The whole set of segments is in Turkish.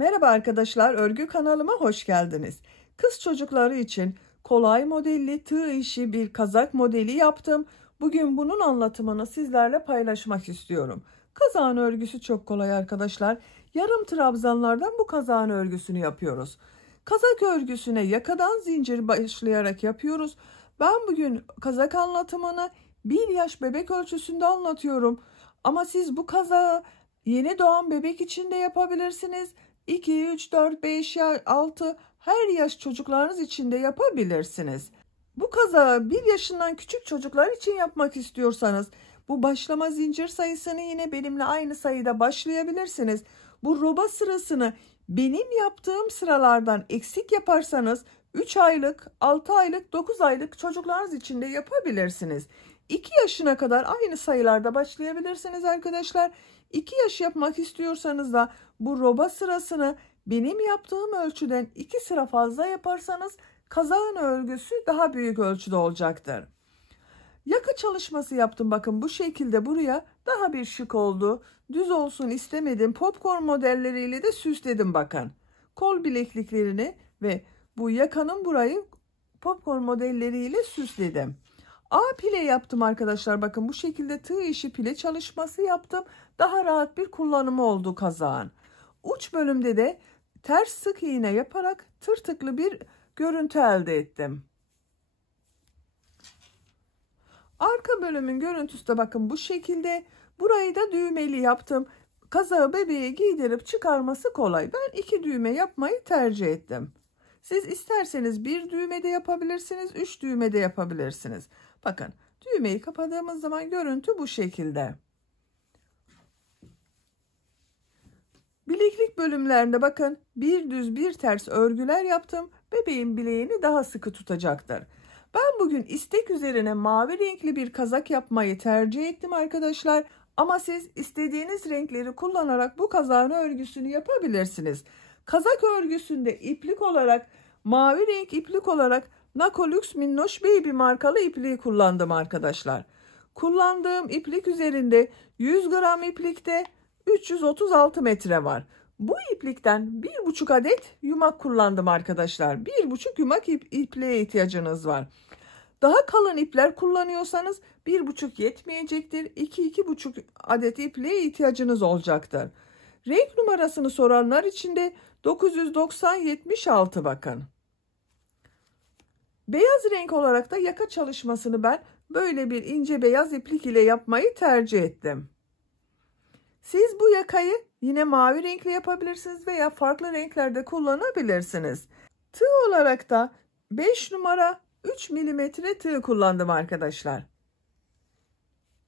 Merhaba arkadaşlar, örgü kanalıma hoş geldiniz. Kız çocukları için kolay modelli tığ işi bir kazak modeli yaptım. Bugün bunun anlatımını sizlerle paylaşmak istiyorum. Kazağın örgüsü çok kolay arkadaşlar. Yarım trabzanlardan bu kazağın örgüsünü yapıyoruz. Kazak örgüsüne yakadan zincir başlayarak yapıyoruz. Ben bugün kazak anlatımını 1 yaş bebek ölçüsünde anlatıyorum. Ama siz bu kazağı yeni doğan bebek için de yapabilirsiniz. 2, 3, 4, 5, 6 her yaş çocuklarınız için de yapabilirsiniz. Bu kazağı 1 yaşından küçük çocuklar için yapmak istiyorsanız bu başlama zincir sayısını yine benimle aynı sayıda başlayabilirsiniz. Bu roba sırasını benim yaptığım sıralardan eksik yaparsanız 3 aylık, 6 aylık, 9 aylık çocuklarınız için de yapabilirsiniz. 2 yaşına kadar aynı sayılarda başlayabilirsiniz arkadaşlar. 2 yaş yapmak istiyorsanız da bu roba sırasını benim yaptığım ölçüden 2 sıra fazla yaparsanız kazağın örgüsü daha büyük ölçüde olacaktır. Yaka çalışması yaptım, bakın bu şekilde buraya daha bir şık oldu. Düz olsun istemedim. Popcorn modelleriyle de süsledim bakın. Kol bilekliklerini ve bu yakanın burayı popcorn modelleriyle süsledim. A pile yaptım arkadaşlar, bakın bu şekilde tığ işi pile çalışması yaptım. Daha rahat bir kullanımı oldu kazağın. Uç bölümde de ters sık iğne yaparak tırtıklı bir görüntü elde ettim. Arka bölümün görüntüsü de bakın bu şekilde. Burayı da düğmeli yaptım. Kazağı bebeğe giydirip çıkarması kolay. Ben 2 düğme yapmayı tercih ettim. Siz isterseniz 1 düğme de yapabilirsiniz, 3 düğme de yapabilirsiniz. Bakın düğmeyi kapadığımız zaman görüntü bu şekilde. Bileklik bölümlerinde bakın bir düz bir ters örgüler yaptım. Bebeğin bileğini daha sıkı tutacaktır. Ben bugün istek üzerine mavi renkli bir kazak yapmayı tercih ettim arkadaşlar. Ama siz istediğiniz renkleri kullanarak bu kazağın örgüsünü yapabilirsiniz. Kazak örgüsünde iplik olarak mavi renk iplik olarak Nakolux Minnoş Baby markalı ipliği kullandım arkadaşlar. Kullandığım iplik üzerinde 100 gram iplikte 336 metre var. Bu iplikten 1,5 adet yumak kullandım arkadaşlar. 1,5 yumak ipliğe ihtiyacınız var. Daha kalın ipler kullanıyorsanız 1,5 yetmeyecektir. 2-2,5 adet ipliğe ihtiyacınız olacaktır. Renk numarasını soranlar için de 990-76 bakın. Beyaz renk olarak da yaka çalışmasını ben böyle bir ince beyaz iplik ile yapmayı tercih ettim. Siz bu yakayı yine mavi renkle yapabilirsiniz veya farklı renklerde kullanabilirsiniz. Tığ olarak da 5 numara 3 milimetre tığ kullandım arkadaşlar.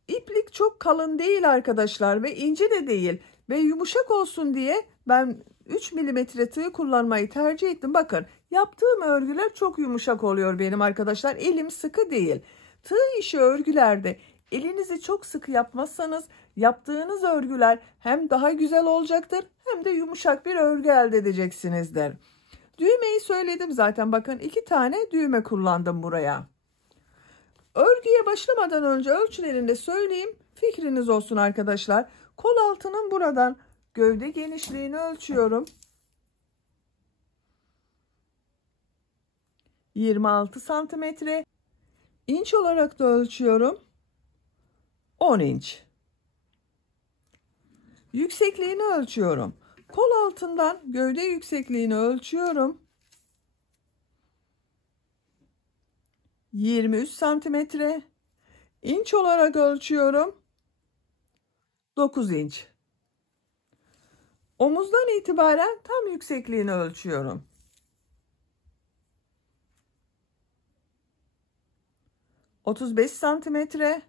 İplik çok kalın değil arkadaşlar ve ince de değil ve yumuşak olsun diye ben 3 milimetre tığ kullanmayı tercih ettim. Bakın yaptığım örgüler çok yumuşak oluyor benim arkadaşlar. Elim sıkı değil. Tığ işi örgülerde elinizi çok sıkı yapmazsanız yaptığınız örgüler hem daha güzel olacaktır hem de yumuşak bir örgü elde edeceksinizdir. Düğmeyi söyledim zaten, bakın 2 tane düğme kullandım buraya. Örgüye başlamadan önce ölçülerini de söyleyeyim, fikriniz olsun arkadaşlar. Kol altının buradan gövde genişliğini ölçüyorum. 26 santimetre. İnç olarak da ölçüyorum. 10 inç. Yüksekliğini ölçüyorum. Kol altından gövde yüksekliğini ölçüyorum. 23 santimetre. İnç olarak ölçüyorum. 9 inç. Omuzdan itibaren tam yüksekliğini ölçüyorum. 35 santimetre.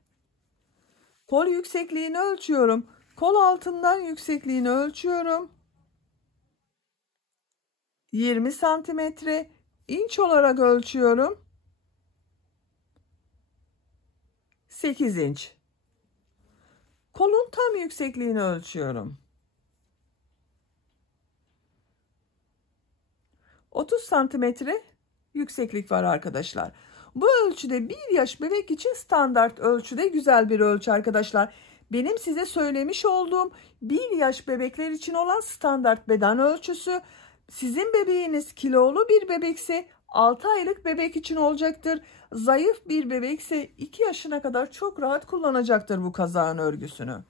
Kol yüksekliğini ölçüyorum. Kol altından yüksekliğini ölçüyorum. 20 santimetre. İnç olarak ölçüyorum. 8 inç. Kolun tam yüksekliğini ölçüyorum. 30 santimetre yükseklik var arkadaşlar. Bu ölçüde 1 yaş bebek için standart ölçüde güzel bir ölçü arkadaşlar. Benim size söylemiş olduğum 1 yaş bebekler için olan standart beden ölçüsü, sizin bebeğiniz kilolu bir bebekse 6 aylık bebek için olacaktır. Zayıf bir bebekse 2 yaşına kadar çok rahat kullanacaktır bu kazağın örgüsünü.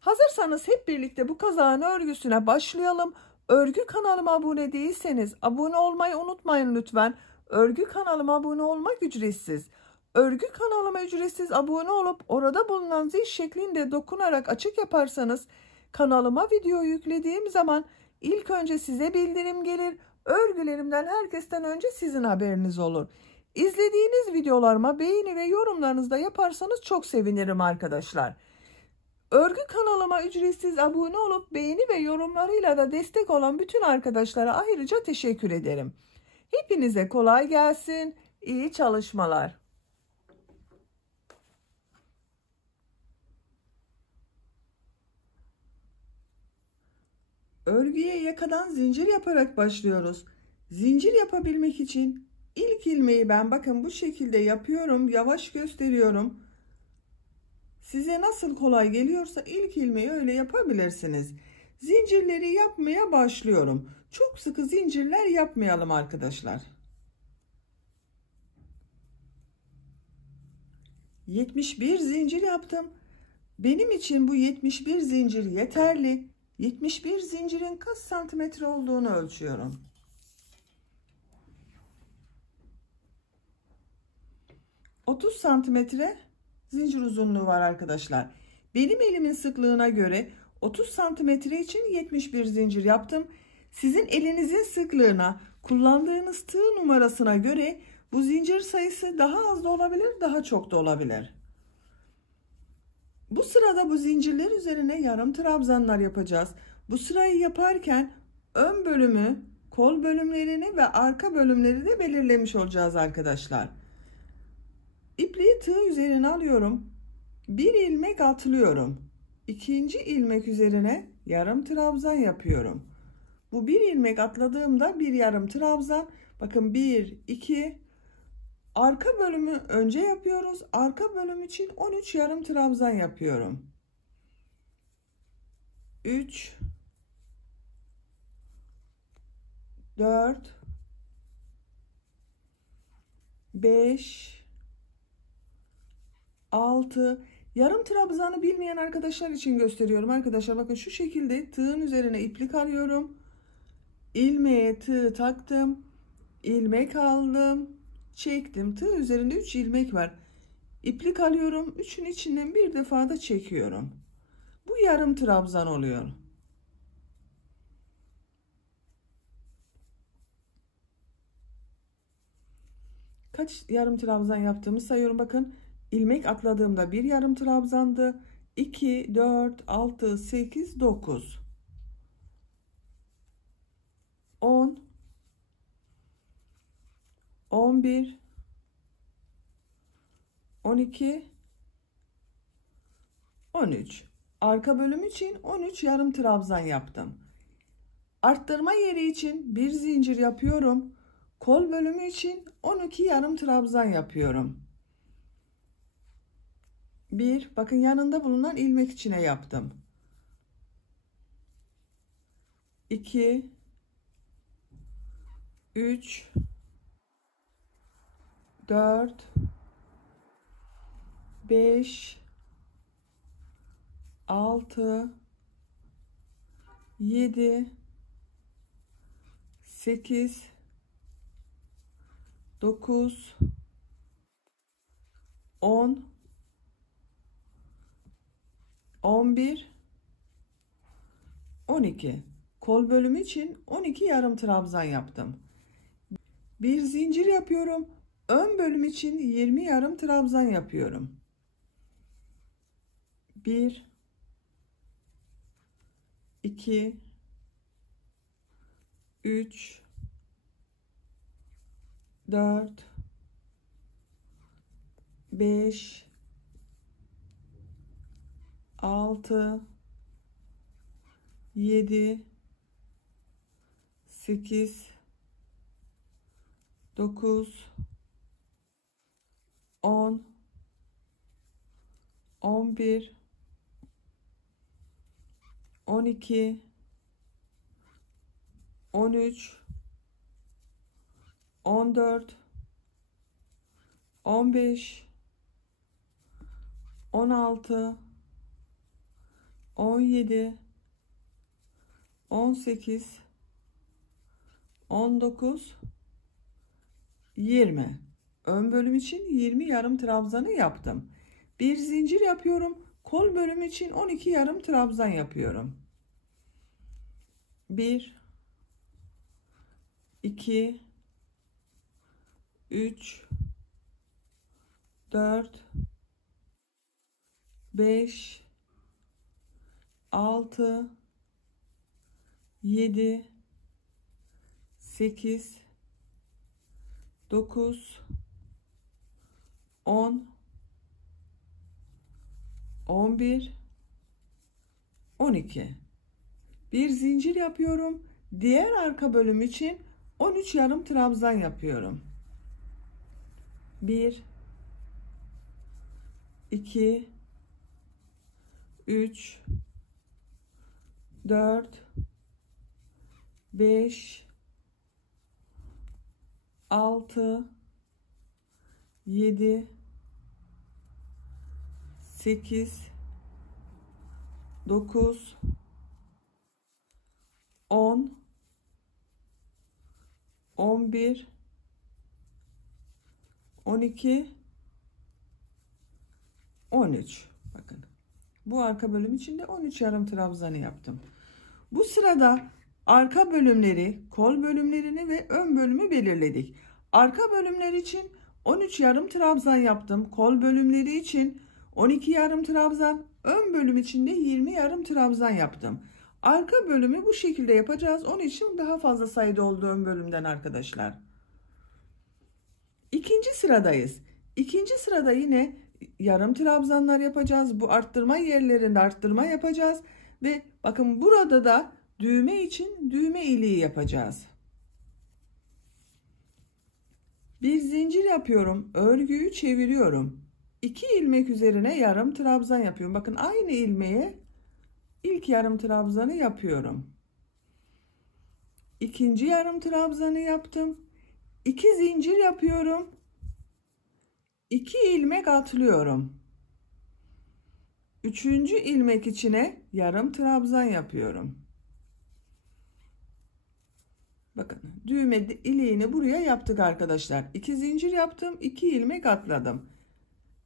Hazırsanız hep birlikte bu kazağın örgüsüne başlayalım. Örgü kanalıma abone değilseniz abone olmayı unutmayın lütfen. Örgü kanalıma abone olmak ücretsiz. Örgü kanalıma ücretsiz abone olup orada bulunan zil şeklinde dokunarak açık yaparsanız kanalıma video yüklediğim zaman ilk önce size bildirim gelir. Örgülerimden herkesten önce sizin haberiniz olur. İzlediğiniz videolarıma beğeni ve yorumlarınızı da yaparsanız çok sevinirim arkadaşlar. Örgü kanalıma ücretsiz abone olup beğeni ve yorumlarıyla da destek olan bütün arkadaşlara ayrıca teşekkür ederim. Hepinize kolay gelsin, iyi çalışmalar. Örgüye yakadan zincir yaparak başlıyoruz. Zincir yapabilmek için ilk ilmeği ben bakın bu şekilde yapıyorum, yavaş gösteriyorum. Size nasıl kolay geliyorsa ilk ilmeği öyle yapabilirsiniz. Zincirleri yapmaya başlıyorum. Çok sıkı zincirler yapmayalım arkadaşlar. 71 zincir yaptım. Benim için bu 71 zincir yeterli. 71 zincirin kaç santimetre olduğunu ölçüyorum. ...30 santimetre zincir uzunluğu var arkadaşlar. Benim elimin sıklığına göre 30 santimetre için 71 zincir yaptım. Sizin elinizin sıklığına, kullandığınız tığ numarasına göre bu zincir sayısı daha az da olabilir, daha çok da olabilir. Bu sırada bu zincirler üzerine yarım trabzanlar yapacağız. Bu sırayı yaparken ön bölümü, kol bölümlerini ve arka bölümleri de belirlemiş olacağız arkadaşlar. İpliği tığ üzerine alıyorum. Bir ilmek atlıyorum. İkinci ilmek üzerine yarım trabzan yapıyorum. Bu bir ilmek atladığımda bir yarım trabzan. Bakın 1, 2, arka bölümü önce yapıyoruz. Arka bölüm için 13 yarım trabzan yapıyorum. 3, 4, 5, 6. Yarım trabzanı bilmeyen arkadaşlar için gösteriyorum arkadaşlar. Bakın şu şekilde tığın üzerine iplik alıyorum. İlmeğe tığ taktım. İlmek aldım. Çektim. Tığ üzerinde 3 ilmek var. İplik alıyorum. 3'ün içinden bir defa da çekiyorum. Bu yarım trabzan oluyor. Kaç yarım trabzan yaptığımı sayıyorum. Bakın ilmek atladığımda bir yarım trabzandı. 2, 4, 6, 8, 9, 10, 11, 12, 13. Arka bölüm için 13 yarım trabzan yaptım. Arttırma yeri için bir zincir yapıyorum. Kol bölümü için 12 yarım trabzan yapıyorum. 1, bakın yanında bulunan ilmek içine yaptım. 2, 3, 4, 5, 6, 7, 8, 9, 10, 11, 12. Kol bölümü için 12 yarım trabzan yaptım. Bir zincir yapıyorum. Ön bölüm için 20 yarım trabzan yapıyorum. 1, 2, 3, 4, 5, 6, 7, 8, 9, 10, 11, 12, 13, 14, 15, 16, 17, 18, 19, 20. Ön bölüm için 20 yarım trabzanı yaptım. Bir zincir yapıyorum. Kol bölümü için 12 yarım trabzan yapıyorum. 1, 2, 3, 4, 5, 6, 7, 8, 9, 10, 11, 12. Bir zincir yapıyorum. Diğer arka bölüm için 13 yarım trabzan yapıyorum. 1, 2, 3, 4, 5, 6, 7, 8, 9, 10, 11, 12, 13. Bakın. Bu arka bölüm için de 13 yarım trabzanı yaptım. Bu sırada arka bölümleri, kol bölümlerini ve ön bölümü belirledik. Arka bölümler için 13 yarım trabzan yaptım. Kol bölümleri için 12 yarım trabzan, ön bölüm için de 20 yarım trabzan yaptım. Arka bölümü bu şekilde yapacağız. Onun için daha fazla sayıda oldu ön bölümden arkadaşlar. İkinci sıradayız. İkinci sırada yine yarım trabzanlar yapacağız. Bu arttırma yerlerinde arttırma yapacağız. Ve bakın burada da düğme için düğme iliği yapacağız. Bir zincir yapıyorum. Örgüyü çeviriyorum. 2 ilmek üzerine yarım trabzan yapıyorum. Bakın aynı ilmeğe ilk yarım trabzanı yapıyorum. İkinci yarım trabzanı yaptım. 2 zincir yapıyorum. 2 ilmek atlıyorum. Üçüncü ilmek içine yarım trabzan yapıyorum. Bakın düğme iliğini buraya yaptık arkadaşlar. 2 zincir yaptım, 2 ilmek atladım.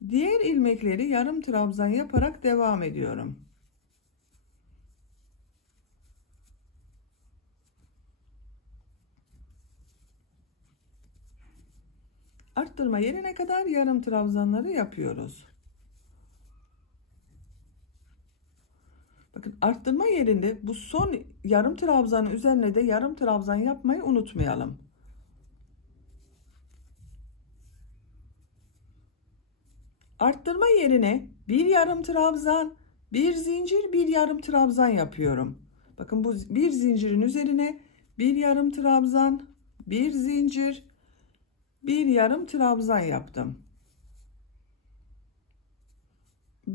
Diğer ilmekleri yarım trabzan yaparak devam ediyorum. Arttırma yerine kadar yarım trabzanları yapıyoruz. Bakın arttırma yerinde bu son yarım trabzanın üzerine de yarım trabzan yapmayı unutmayalım. Arttırma yerine bir yarım trabzan, bir zincir, bir yarım trabzan yapıyorum. Bakın bu bir zincirin üzerine bir yarım trabzan, bir zincir, bir yarım trabzan yaptım.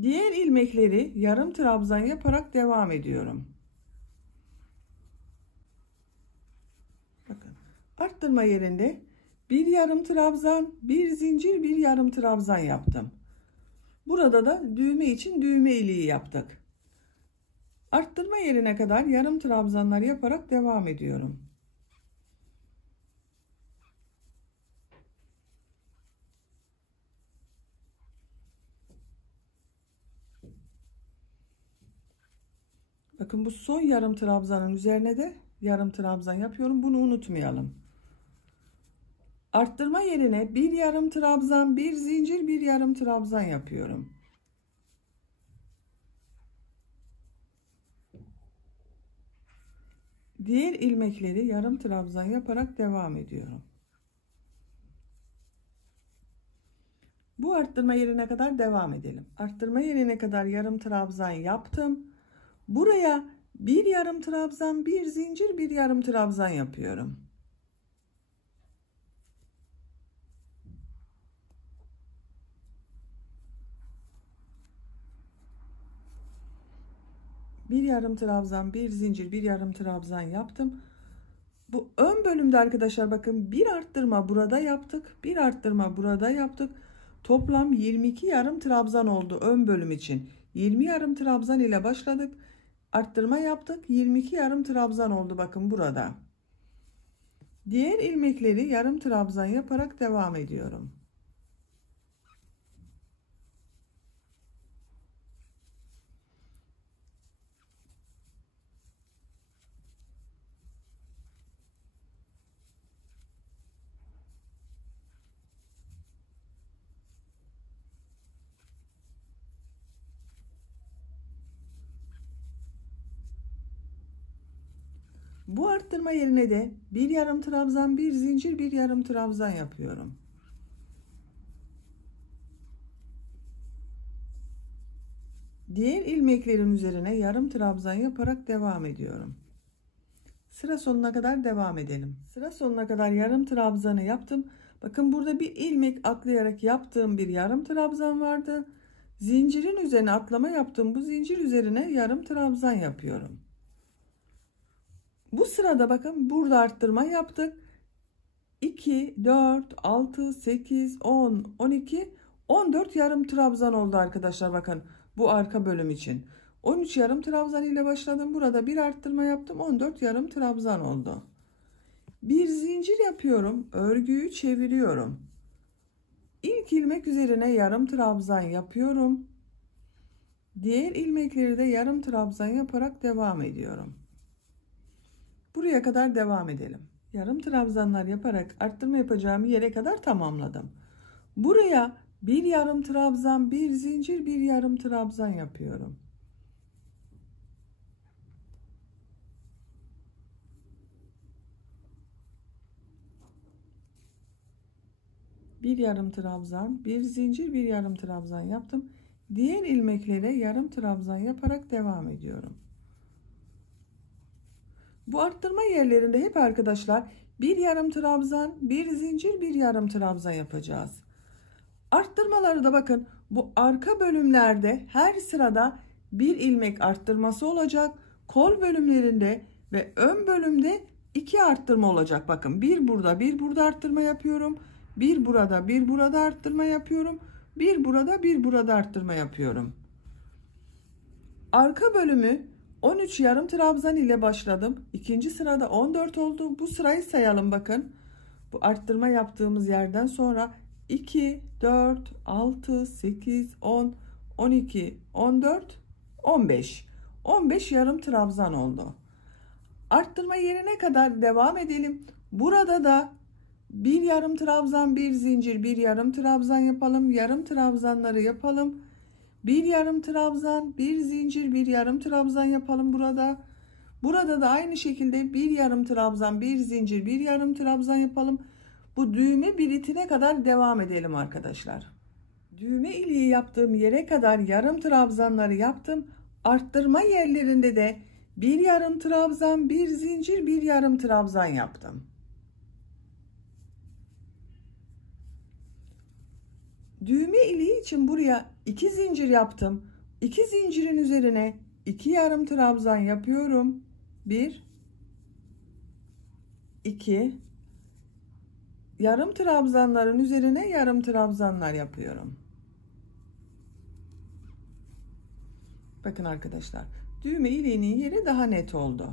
Diğer ilmekleri yarım trabzan yaparak devam ediyorum. Bakın arttırma yerinde bir yarım trabzan, bir zincir, bir yarım trabzan yaptım. Burada da düğme için düğme iliği yaptık. Arttırma yerine kadar yarım trabzanlar yaparak devam ediyorum. Bakın bu son yarım trabzanın üzerine de yarım trabzan yapıyorum. Bunu unutmayalım. Arttırma yerine bir yarım trabzan, bir zincir, bir yarım trabzan yapıyorum. Diğer ilmekleri yarım trabzan yaparak devam ediyorum. Bu arttırma yerine kadar devam edelim. Arttırma yerine kadar yarım trabzan yaptım. Buraya bir yarım trabzan, bir zincir, bir yarım trabzan yapıyorum. Bir yarım trabzan, bir zincir, bir yarım trabzan yaptım. Bu ön bölümde arkadaşlar bakın bir arttırma burada yaptık. Bir arttırma burada yaptık. Toplam 22 yarım trabzan oldu ön bölüm için. 20 yarım trabzan ile başladık. Arttırma yaptık. 22 yarım trabzan oldu bakın burada. Diğer ilmekleri yarım trabzan yaparak devam ediyorum. Bu arttırma yerine de bir yarım trabzan, bir zincir, bir yarım trabzan yapıyorum. Diğer ilmeklerin üzerine yarım trabzan yaparak devam ediyorum. Sıra sonuna kadar devam edelim. Sıra sonuna kadar yarım trabzanı yaptım. Bakın burada bir ilmek atlayarak yaptığım bir yarım trabzan vardı. Zincirin üzerine atlama yaptım. Bu zincir üzerine yarım trabzan yapıyorum. Bu sırada bakın burada arttırma yaptık. 2, 4, 6, 8, 10, 12, 14 yarım trabzan oldu arkadaşlar bakın bu arka bölüm için. 13 yarım trabzan ile başladım. Burada bir arttırma yaptım. 14 yarım trabzan oldu. Bir zincir yapıyorum. Örgüyü çeviriyorum. İlk ilmek üzerine yarım trabzan yapıyorum. Diğer ilmekleri de yarım trabzan yaparak devam ediyorum. Buraya kadar devam edelim. Yarım trabzanlar yaparak arttırma yapacağım yere kadar tamamladım. Buraya bir yarım trabzan, bir zincir, bir yarım trabzan yapıyorum. Bir yarım trabzan, bir zincir, bir yarım trabzan yaptım. Diğer ilmeklere yarım trabzan yaparak devam ediyorum. Bu arttırma yerlerinde hep arkadaşlar bir yarım trabzan, bir zincir, bir yarım trabzan yapacağız. Arttırmaları da bakın bu arka bölümlerde her sırada bir ilmek arttırması olacak. Kol bölümlerinde ve ön bölümde 2 arttırma olacak. Bakın bir burada, bir burada arttırma yapıyorum. Bir burada, bir burada arttırma yapıyorum. Bir burada, bir burada arttırma yapıyorum. Arka bölümü 13 yarım trabzan ile başladım. İkinci sırada 14 oldu. Bu sırayı sayalım bakın. Bu arttırma yaptığımız yerden sonra 2, 4, 6, 8, 10, 12, 14, 15. 15 yarım trabzan oldu. Arttırma yerine kadar devam edelim. Burada da bir yarım trabzan, bir zincir, bir yarım trabzan yapalım. Yarım trabzanları yapalım. Bir yarım trabzan, bir zincir, bir yarım trabzan yapalım burada. Burada da aynı şekilde bir yarım trabzan, bir zincir, bir yarım trabzan yapalım. Bu düğme biritine kadar devam edelim arkadaşlar. Düğme iliği yaptığım yere kadar yarım trabzanları yaptım. Arttırma yerlerinde de bir yarım trabzan, bir zincir, bir yarım trabzan yaptım. Düğme iliği için buraya 2 zincir yaptım. 2 zincirin üzerine 2 yarım trabzan yapıyorum. 1, 2, yarım trabzanların üzerine yarım trabzanlar yapıyorum. Bakın arkadaşlar, düğme iliğinin yeri daha net oldu.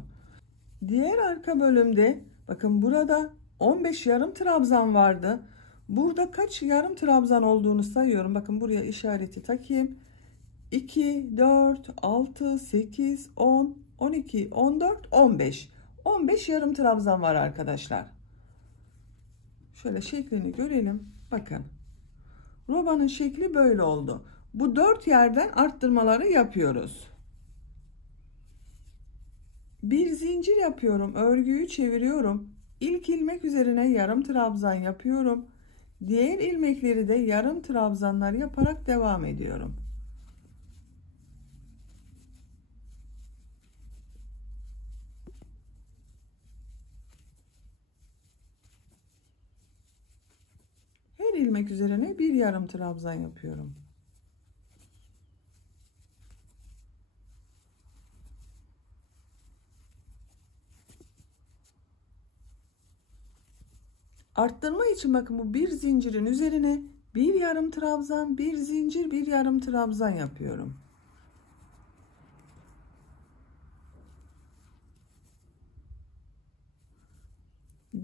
Diğer arka bölümde bakın burada 15 yarım trabzan vardı. Burada kaç yarım trabzan olduğunu sayıyorum. Bakın buraya işareti takayım. 2, 4, 6, 8, 10, 12, 14, 15. 15 yarım trabzan var arkadaşlar. Şöyle şeklini görelim. Bakın. Robanın şekli böyle oldu. Bu 4 yerden arttırmaları yapıyoruz. Bir zincir yapıyorum. Örgüyü çeviriyorum. İlk ilmek üzerine yarım trabzan yapıyorum. Diğer ilmekleri de yarım trabzanlar yaparak devam ediyorum. Her ilmek üzerine bir yarım trabzan yapıyorum. Arttırma için bakın bu bir zincirin üzerine bir yarım trabzan, bir zincir, bir yarım trabzan yapıyorum.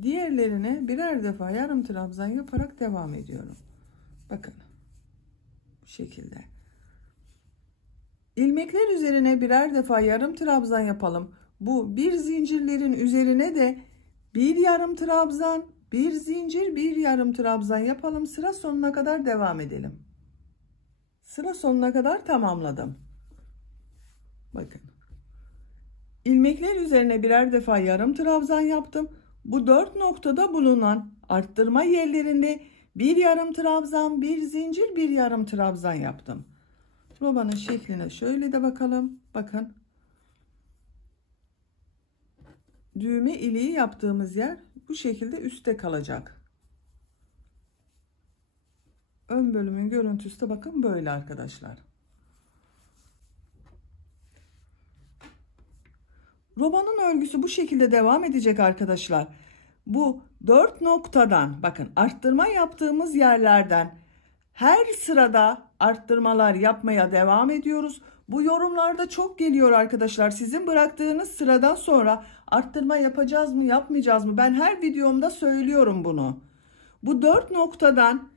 Diğerlerine birer defa yarım trabzan yaparak devam ediyorum. Bakın bu şekilde. İlmekler üzerine birer defa yarım trabzan yapalım. Bu bir zincirlerin üzerine de bir yarım trabzan, bir zincir, bir yarım trabzan yapalım. Sıra sonuna kadar devam edelim. Sıra sonuna kadar tamamladım. Bakın. İlmekler üzerine birer defa yarım trabzan yaptım. Bu 4 noktada bulunan arttırma yerlerinde bir yarım trabzan, bir zincir, bir yarım trabzan yaptım. Robanın şekline şöyle de bakalım. Bakın. Düğme iliği yaptığımız yer bu şekilde üstte kalacak. Ön bölümün görüntüsü de bakın böyle arkadaşlar. Robanın örgüsü bu şekilde devam edecek arkadaşlar. Bu 4 noktadan bakın arttırma yaptığımız yerlerden her sırada arttırmalar yapmaya devam ediyoruz. Bu yorumlarda çok geliyor arkadaşlar. Sizin bıraktığınız sıradan sonra arttırma yapacağız mı, yapmayacağız mı? Ben her videomda söylüyorum bunu. Bu 4 noktadan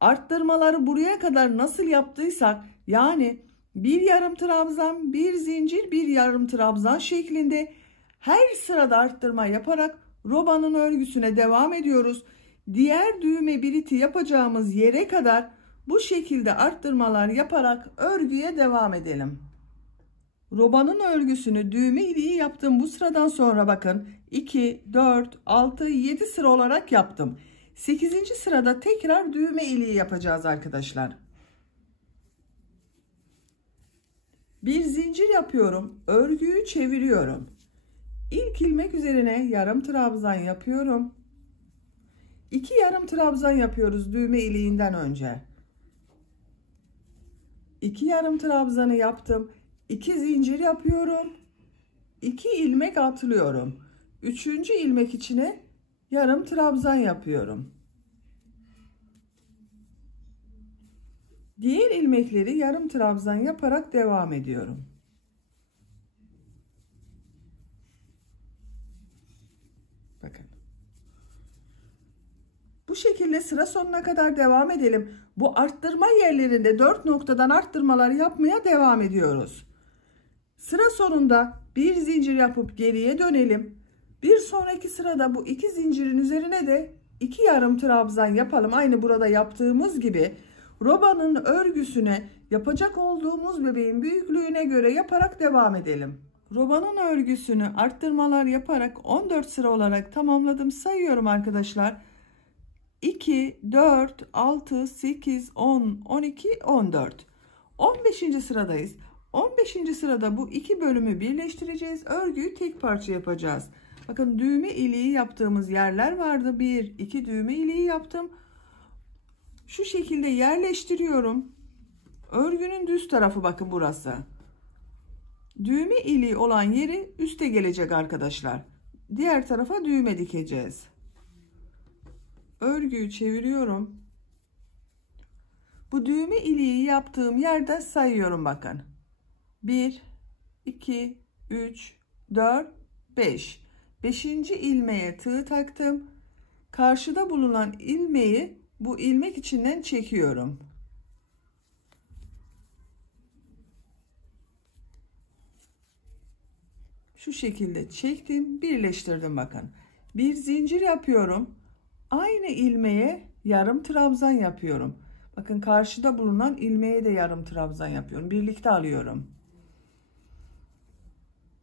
arttırmaları buraya kadar nasıl yaptıysak, yani bir yarım trabzan, bir zincir, bir yarım trabzan şeklinde her sırada arttırma yaparak robanın örgüsüne devam ediyoruz. Diğer düğme biliti yapacağımız yere kadar bu şekilde arttırmalar yaparak örgüye devam edelim. Robanın örgüsünü düğme iliği yaptım. Bu sıradan sonra bakın 2, 4, 6, 7 sıra olarak yaptım. 8. sırada tekrar düğme iliği yapacağız arkadaşlar. Bir zincir yapıyorum. Örgüyü çeviriyorum. İlk ilmek üzerine yarım trabzan yapıyorum. 2 yarım trabzan yapıyoruz düğme iliğinden önce. 2 yarım trabzanı yaptım. 2 zincir yapıyorum. 2 ilmek atlıyorum. 3. ilmek içine yarım trabzan yapıyorum. Diğer ilmekleri yarım trabzan yaparak devam ediyorum. Bakın. Bu şekilde sıra sonuna kadar devam edelim. Bu arttırma yerlerinde 4 noktadan arttırmalar yapmaya devam ediyoruz. Sıra sonunda bir zincir yapıp geriye dönelim. Bir sonraki sırada bu 2 zincirin üzerine de 2 yarım trabzan yapalım. Aynı burada yaptığımız gibi robanın örgüsüne yapacak olduğumuz bebeğin büyüklüğüne göre yaparak devam edelim. Robanın örgüsünü arttırmalar yaparak 14 sıra olarak tamamladım. Sayıyorum arkadaşlar. 2, 4, 6, 8, 10, 12, 14. 15. sıradayız. 15. sırada bu iki bölümü birleştireceğiz. Örgüyü tek parça yapacağız. Bakın düğme iliği yaptığımız yerler vardı. 1, 2 düğme iliği yaptım. Şu şekilde yerleştiriyorum. Örgünün düz tarafı bakın burası. Düğme iliği olan yeri üste gelecek arkadaşlar. Diğer tarafa düğme dikeceğiz. Örgüyü çeviriyorum. Bu düğme iliği yaptığım yerden sayıyorum bakın. 1, 2, 3, 4, 5. 5. ilmeğe tığ taktım. Karşıda bulunan ilmeği bu ilmek içinden çekiyorum. Şu şekilde çektim, birleştirdim bakın. Bir zincir yapıyorum. Aynı ilmeğe yarım trabzan yapıyorum. Bakın karşıda bulunan ilmeğe de yarım trabzan yapıyorum. Birlikte alıyorum.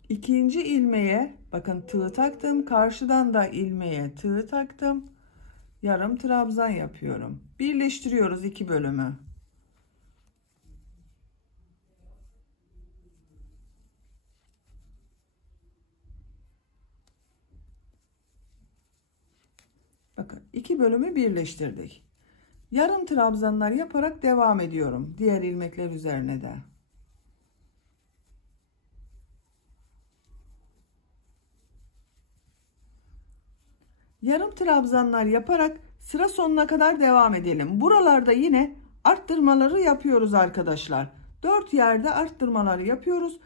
İkinci ilmeğe bakın tığ taktım. Karşıdan da ilmeğe tığ taktım. Yarım trabzan yapıyorum. Birleştiriyoruz iki bölümü. Bakın iki bölümü birleştirdik. Yarım trabzanlar yaparak devam ediyorum. Diğer ilmekler üzerine de. yarım trabzanlar yaparak sıra sonuna kadar devam edelim. Buralarda yine arttırmaları yapıyoruz arkadaşlar. 4 yerde arttırmaları yapıyoruz.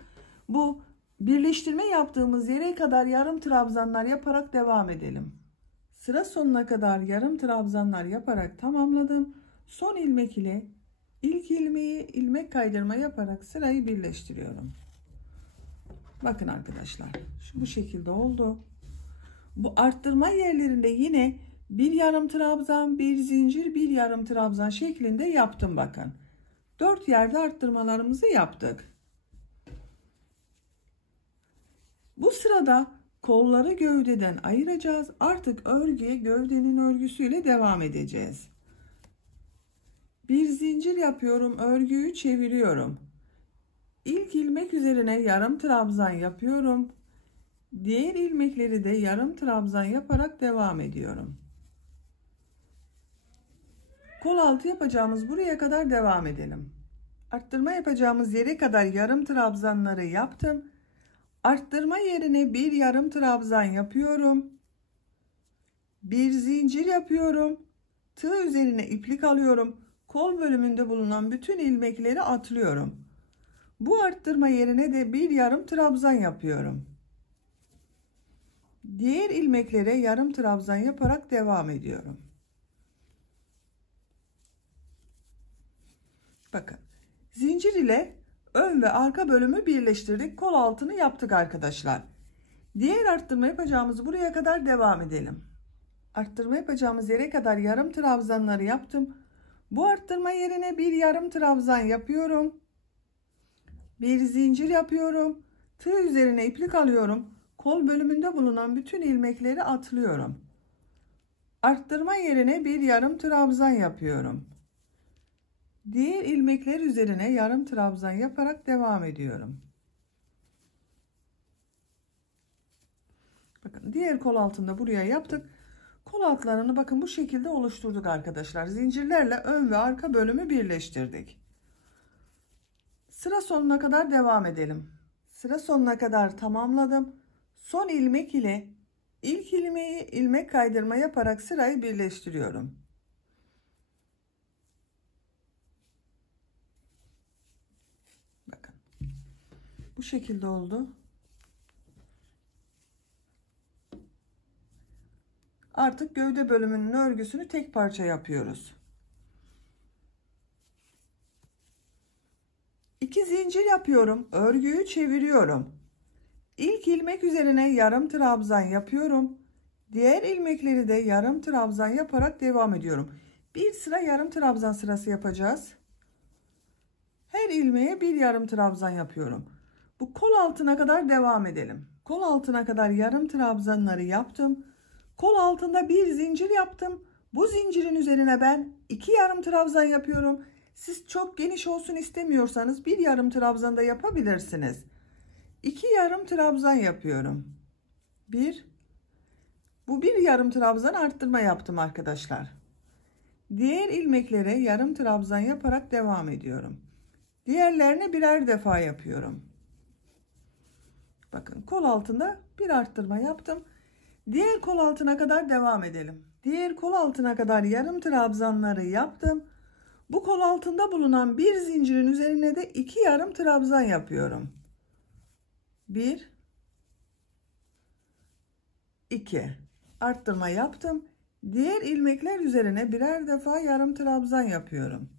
Bu birleştirme yaptığımız yere kadar yarım trabzanlar yaparak devam edelim. Sıra sonuna kadar yarım trabzanlar yaparak tamamladım. Son ilmek ile ilk ilmeği ilmek kaydırma yaparak sırayı birleştiriyorum. Bakın arkadaşlar, bu şekilde oldu. Bu arttırma yerlerinde yine bir yarım trabzan, bir zincir, bir yarım trabzan şeklinde yaptım bakın. 4 yerde arttırmalarımızı yaptık. Bu sırada kolları gövdeden ayıracağız. Artık örgüye gövdenin örgüsüyle devam edeceğiz. Bir zincir yapıyorum, örgüyü çeviriyorum. İlk ilmek üzerine yarım trabzan yapıyorum. Diğer ilmekleri de yarım trabzan yaparak devam ediyorum. Kol altı yapacağımız buraya kadar devam edelim. Arttırma yapacağımız yere kadar yarım trabzanları yaptım. Arttırma yerine bir yarım trabzan yapıyorum. Bir zincir yapıyorum. Tığ üzerine iplik alıyorum. Kol bölümünde bulunan bütün ilmekleri atlıyorum. Bu arttırma yerine de bir yarım trabzan yapıyorum. Diğer ilmeklere yarım trabzan yaparak devam ediyorum. Bakın, zincir ile ön ve arka bölümü birleştirdik. Kol altını yaptık arkadaşlar. Diğer arttırma yapacağımız buraya kadar devam edelim. Arttırma yapacağımız yere kadar yarım trabzanları yaptım. Bu arttırma yerine bir yarım trabzan yapıyorum. Bir zincir yapıyorum. Tığ üzerine iplik alıyorum. Kol bölümünde bulunan bütün ilmekleri atlıyorum. Arttırma yerine bir yarım trabzan yapıyorum. Diğer ilmekler üzerine yarım trabzan yaparak devam ediyorum. Bakın, diğer kol altında buraya yaptık. Kol altlarını bakın bu şekilde oluşturduk arkadaşlar. Zincirlerle ön ve arka bölümü birleştirdik. Sıra sonuna kadar devam edelim. Sıra sonuna kadar tamamladım. Son ilmek ile ilk ilmeği ilmek kaydırma yaparak sırayı birleştiriyorum. Bakın, bu şekilde oldu. Artık gövde bölümünün örgüsünü tek parça yapıyoruz. 2 zincir yapıyorum. Örgüyü çeviriyorum. İlk ilmek üzerine yarım trabzan yapıyorum. Diğer ilmekleri de yarım trabzan yaparak devam ediyorum. Bir sıra yarım trabzan sırası yapacağız. Her ilmeğe bir yarım trabzan yapıyorum. Bu kol altına kadar devam edelim. Kol altına kadar yarım trabzanları yaptım. Kol altında bir zincir yaptım. Bu zincirin üzerine ben 2 yarım trabzan yapıyorum. Siz çok geniş olsun istemiyorsanız bir yarım trabzan da yapabilirsiniz. 2 yarım trabzan yapıyorum. Bu bir yarım trabzan arttırma yaptım arkadaşlar. Diğer ilmeklere yarım trabzan yaparak devam ediyorum. Diğerlerini birer defa yapıyorum. Bakın, kol altında bir arttırma yaptım. Diğer kol altına kadar devam edelim. Diğer kol altına kadar yarım trabzanları yaptım. Bu kol altında bulunan bir zincirin üzerine de 2 yarım trabzan yapıyorum. 1 2 arttırma yaptım. Diğer ilmekler üzerine birer defa yarım trabzan yapıyorum.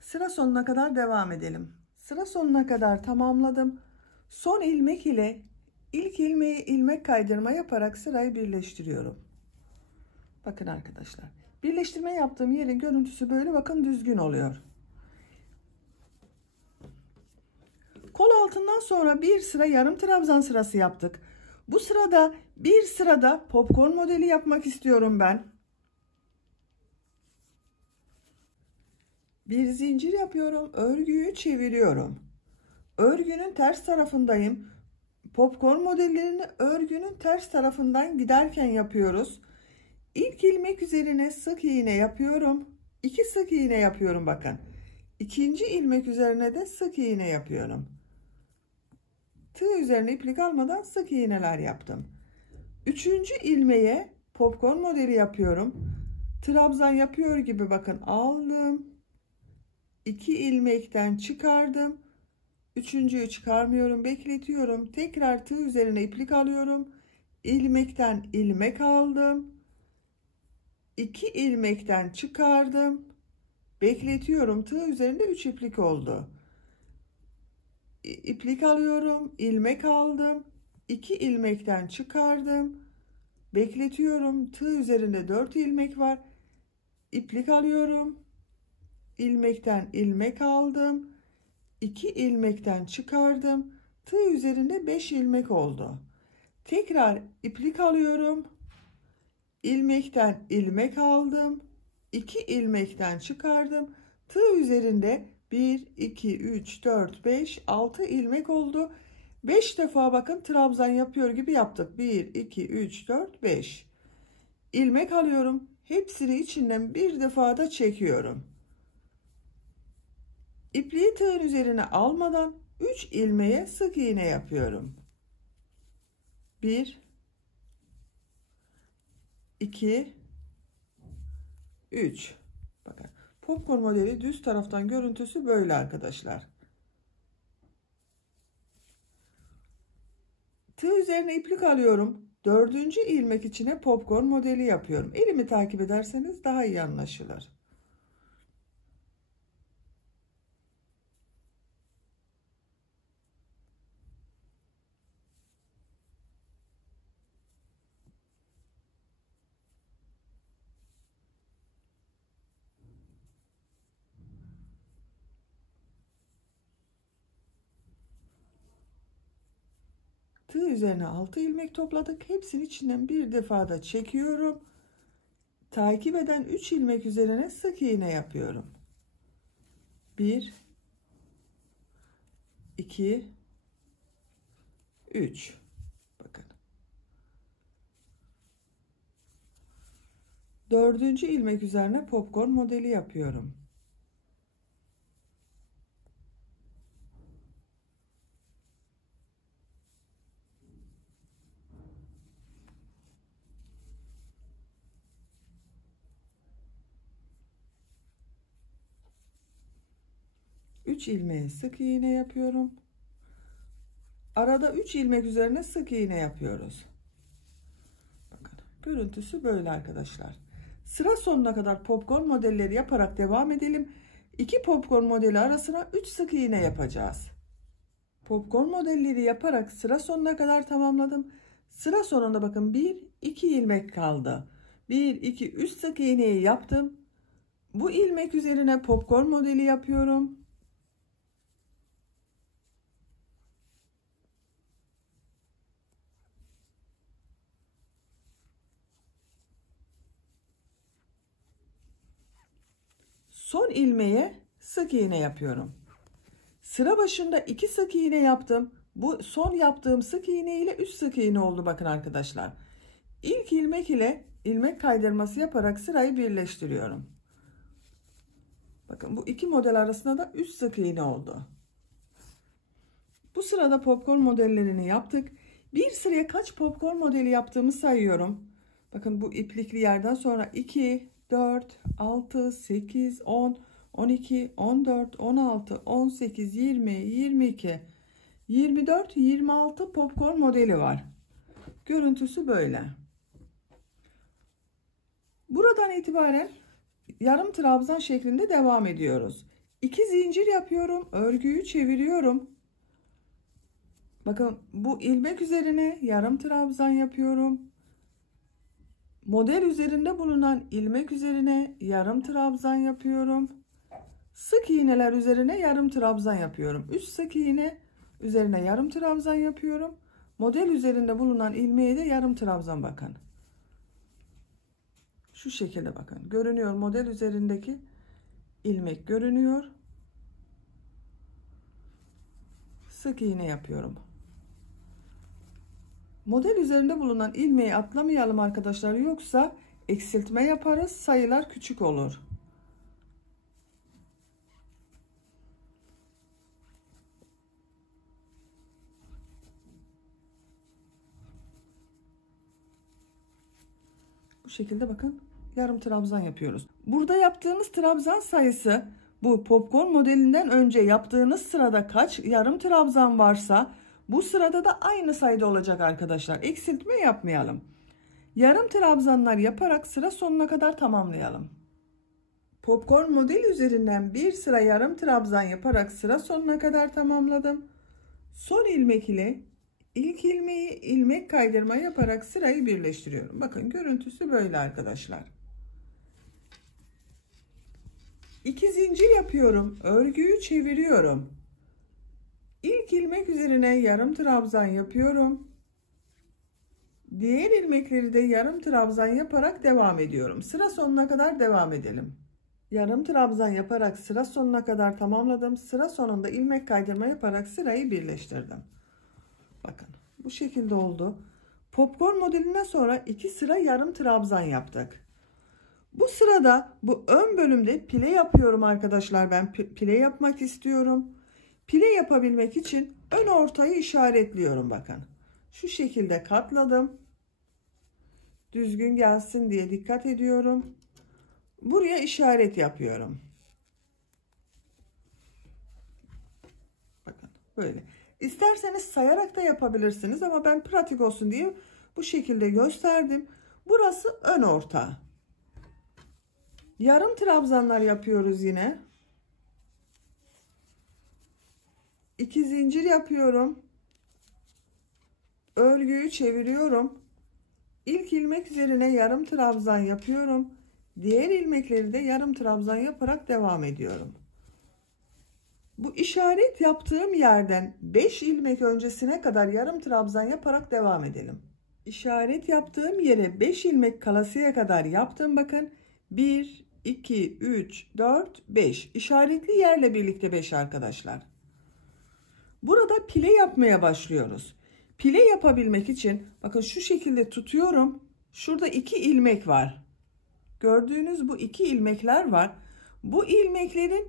Sıra sonuna kadar devam edelim. Sıra sonuna kadar tamamladım. Son ilmek ile ilk ilmeği ilmek kaydırma yaparak sırayı birleştiriyorum. Bakın arkadaşlar, birleştirme yaptığım yerin görüntüsü böyle, bakın, düzgün oluyor. Kol altından sonra bir sıra yarım trabzan sırası yaptık. Bu sırada bir sırada popcorn modeli yapmak istiyorum ben. Bir zincir yapıyorum, örgüyü çeviriyorum. Örgünün ters tarafındayım. Popcorn modellerini örgünün ters tarafından giderken yapıyoruz. İlk ilmek üzerine sık iğne yapıyorum. 2 sık iğne yapıyorum bakın. İkinci ilmek üzerine de sık iğne yapıyorum. Tığ üzerine iplik almadan sık iğneler yaptım. Üçüncü ilmeğe popcorn modeli yapıyorum. Trabzan yapıyor gibi bakın aldım. 2 ilmekten çıkardım. Üçüncüyü çıkarmıyorum, bekletiyorum. Tekrar tığ üzerine iplik alıyorum. İlmekten ilmek aldım. 2 ilmekten çıkardım. Bekletiyorum. Tığ üzerinde 3 iplik oldu. İplik alıyorum, ilmek aldım. 2 ilmekten çıkardım. Bekletiyorum. Tığ üzerinde 4 ilmek var. İplik alıyorum. İlmekten ilmek aldım. 2 ilmekten çıkardım. Tığ üzerinde 5 ilmek oldu. Tekrar iplik alıyorum. İlmekten ilmek aldım. 2 ilmekten çıkardım. Tığ üzerinde 1, 2, 3, 4, 5, 6 ilmek oldu. 5 defa bakın trabzan yapıyor gibi yaptık. 1, 2, 3, 4, 5. İlmek alıyorum. Hepsini içinden bir defa da çekiyorum. İpliği tığın üzerine almadan 3 ilmeğe sık iğne yapıyorum. 1, 2, 3. Bakın popcorn modeli düz taraftan görüntüsü böyle arkadaşlar. Tığ üzerine iplik alıyorum. Dördüncü ilmek içine popcorn modeli yapıyorum. Elimi takip ederseniz daha iyi anlaşılır. Tığ üzerine 6 ilmek topladık. Hepsinin içinden bir defa da çekiyorum. Takip eden 3 ilmek üzerine sık iğne yapıyorum. 1, 2, 3. Bakın. Dördüncü ilmek üzerine popcorn modeli yapıyorum. Üç ilmeğe sık iğne yapıyorum. Arada 3 ilmek üzerine sık iğne yapıyoruz. Bakın görüntüsü böyle arkadaşlar. Sıra sonuna kadar popcorn modelleri yaparak devam edelim. 2 popcorn modeli arasına 3 sık iğne yapacağız. Popcorn modelleri yaparak sıra sonuna kadar tamamladım. Sıra sonunda bakın 1 2 ilmek kaldı. 1 2 3 sık iğneyi yaptım. Bu ilmek üzerine popcorn modeli yapıyorum. Son ilmeğe sık iğne yapıyorum. Sıra başında 2 sık iğne yaptım. Bu son yaptığım sık iğne ile 3 sık iğne oldu bakın arkadaşlar. İlk ilmek ile ilmek kaydırması yaparak sırayı birleştiriyorum. Bakın bu iki model arasında da 3 sık iğne oldu. Bu sırada popcorn modellerini yaptık. Bir sıraya kaç popcorn modeli yaptığımı sayıyorum. Bakın bu iplikli yerden sonra 2, 4, 6, 8, 10, 12, 14, 16, 18, 20, 22, 24, 26 popcorn modeli var. Görüntüsü böyle. Buradan itibaren yarım trabzan şeklinde devam ediyoruz. 2 zincir yapıyorum. Örgüyü çeviriyorum. Bakın bu ilmek üzerine yarım trabzan yapıyorum. Model üzerinde bulunan ilmek üzerine yarım trabzan yapıyorum. Sık iğneler üzerine yarım trabzan yapıyorum. 3 sık iğne üzerine yarım trabzan yapıyorum. Model üzerinde bulunan ilmeğe de yarım trabzan bakın. Şu şekilde bakın. Görünüyor model üzerindeki ilmek görünüyor. Sık iğne yapıyorum. Model üzerinde bulunan ilmeği atlamayalım arkadaşlar, yoksa eksiltme yaparız, sayılar küçük olur. şekilde bakın yarım trabzan yapıyoruz. Burada yaptığımız trabzan sayısı bu popcorn modelinden önce yaptığınız sırada kaç yarım trabzan varsa bu sırada da aynı sayıda olacak arkadaşlar. Eksiltme yapmayalım. Yarım trabzanlar yaparak sıra sonuna kadar tamamlayalım. Popcorn model üzerinden bir sıra yarım trabzan yaparak sıra sonuna kadar tamamladım. Son ilmek ile ilk ilmeği ilmek kaydırma yaparak sırayı birleştiriyorum. Bakın görüntüsü böyle arkadaşlar. 2 zincir yapıyorum. Örgüyü çeviriyorum. İlk ilmek üzerine yarım trabzan yapıyorum. Diğer ilmekleri de yarım trabzan yaparak devam ediyorum. Sıra sonuna kadar devam edelim. Yarım trabzan yaparak sıra sonuna kadar tamamladım. Sıra sonunda ilmek kaydırma yaparak sırayı birleştirdim. Bakın bu şekilde oldu. Popcorn modeline sonra 2 sıra yarım trabzan yaptık. Bu sırada bu ön bölümde pile yapıyorum arkadaşlar. Ben pile yapmak istiyorum. Pile yapabilmek için ön ortayı işaretliyorum bakın. Şu şekilde katladım. Düzgün gelsin diye dikkat ediyorum. Buraya işaret yapıyorum. Bakın böyle. İsterseniz sayarak da yapabilirsiniz ama ben pratik olsun diye bu şekilde gösterdim. Burası ön orta. Yarım trabzanlar yapıyoruz yine. 2 zincir yapıyorum. Örgüyü çeviriyorum. İlk ilmek üzerine yarım trabzan yapıyorum. Diğer ilmekleri de yarım trabzan yaparak devam ediyorum. Bu işaret yaptığım yerden 5 ilmek öncesine kadar yarım trabzan yaparak devam edelim. İşaret yaptığım yere 5 ilmek kalasıya kadar yaptım. Bakın 1, 2, 3, 4, 5. İşaretli yerle birlikte 5 arkadaşlar. Burada pile yapmaya başlıyoruz. Pile yapabilmek için bakın şu şekilde tutuyorum. Şurada 2 ilmek var. Gördüğünüz bu 2 ilmekler var. Bu ilmeklerin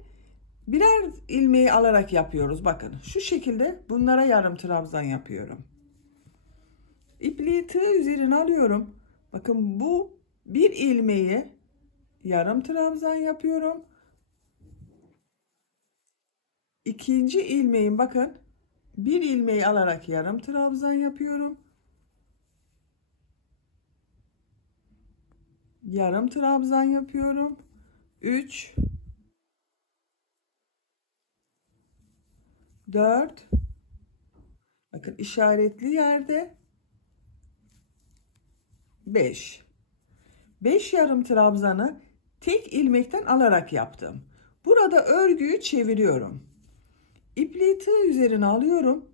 birer ilmeği alarak yapıyoruz. Bakın şu şekilde bunlara yarım trabzan yapıyorum. İpliği tığ üzerine alıyorum. Bakın bu bir ilmeği yarım trabzan yapıyorum. İkinci ilmeğin bakın bir ilmeği alarak yarım trabzan yapıyorum. Yarım trabzan yapıyorum. 3 4 bakın işaretli yerde 5 yarım trabzanı tek ilmekten alarak yaptım. Burada örgüyü çeviriyorum. İpliği tığ üzerine alıyorum.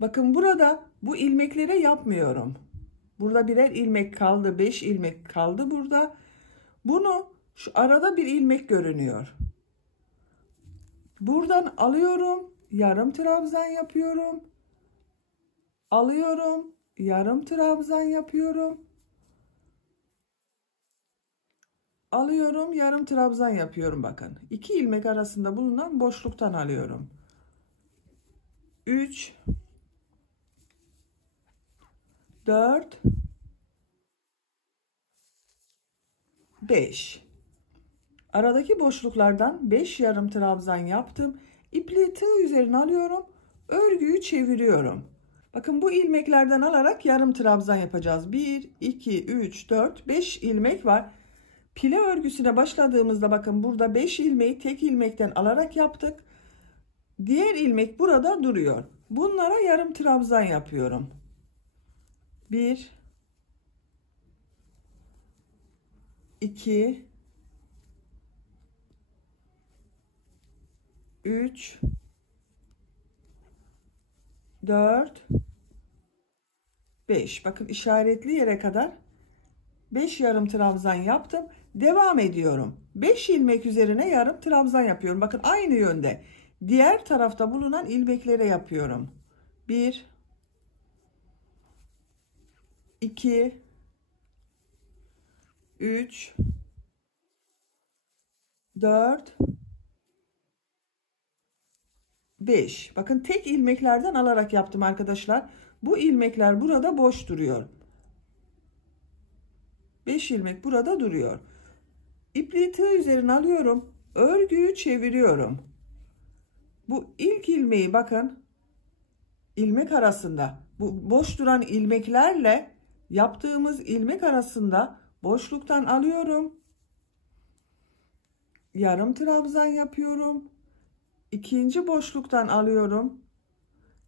Bakın burada bu ilmeklere yapmıyorum. Burada birer ilmek kaldı. 5 ilmek kaldı burada. Bunu şu arada bir ilmek görünüyor. Buradan alıyorum. Yarım trabzan yapıyorum. Alıyorum. Yarım trabzan yapıyorum. Alıyorum. Yarım trabzan yapıyorum bakın. 2 ilmek arasında bulunan boşluktan alıyorum. 3 4 5 aradaki boşluklardan 5 yarım trabzan yaptım. İpliği tığ üzerine alıyorum. Örgüyü çeviriyorum. Bakın bu ilmeklerden alarak yarım trabzan yapacağız. 1 2 3 4 5 ilmek var. Pile örgüsüne başladığımızda bakın burada 5 ilmeği tek ilmekten alarak yaptık. Diğer ilmek burada duruyor. Bunlara yarım trabzan yapıyorum. 1 2 3 4 5 bakın işaretli yere kadar 5 yarım trabzan yaptım. Devam ediyorum. 5 ilmek üzerine yarım trabzan yapıyorum. Bakın aynı yönde. Diğer tarafta bulunan ilmeklere yapıyorum. 1 2 3 4 5 bakın tek ilmeklerden alarak yaptım arkadaşlar. Bu ilmekler burada boş duruyor. 5 ilmek burada duruyor. İpliği tığ üzerine alıyorum. Örgüyü çeviriyorum. Bu ilk ilmeği bakın ilmek arasında, bu boş duran ilmeklerle yaptığımız ilmek arasında boşluktan alıyorum. Yarım trabzan yapıyorum. İkinci boşluktan alıyorum.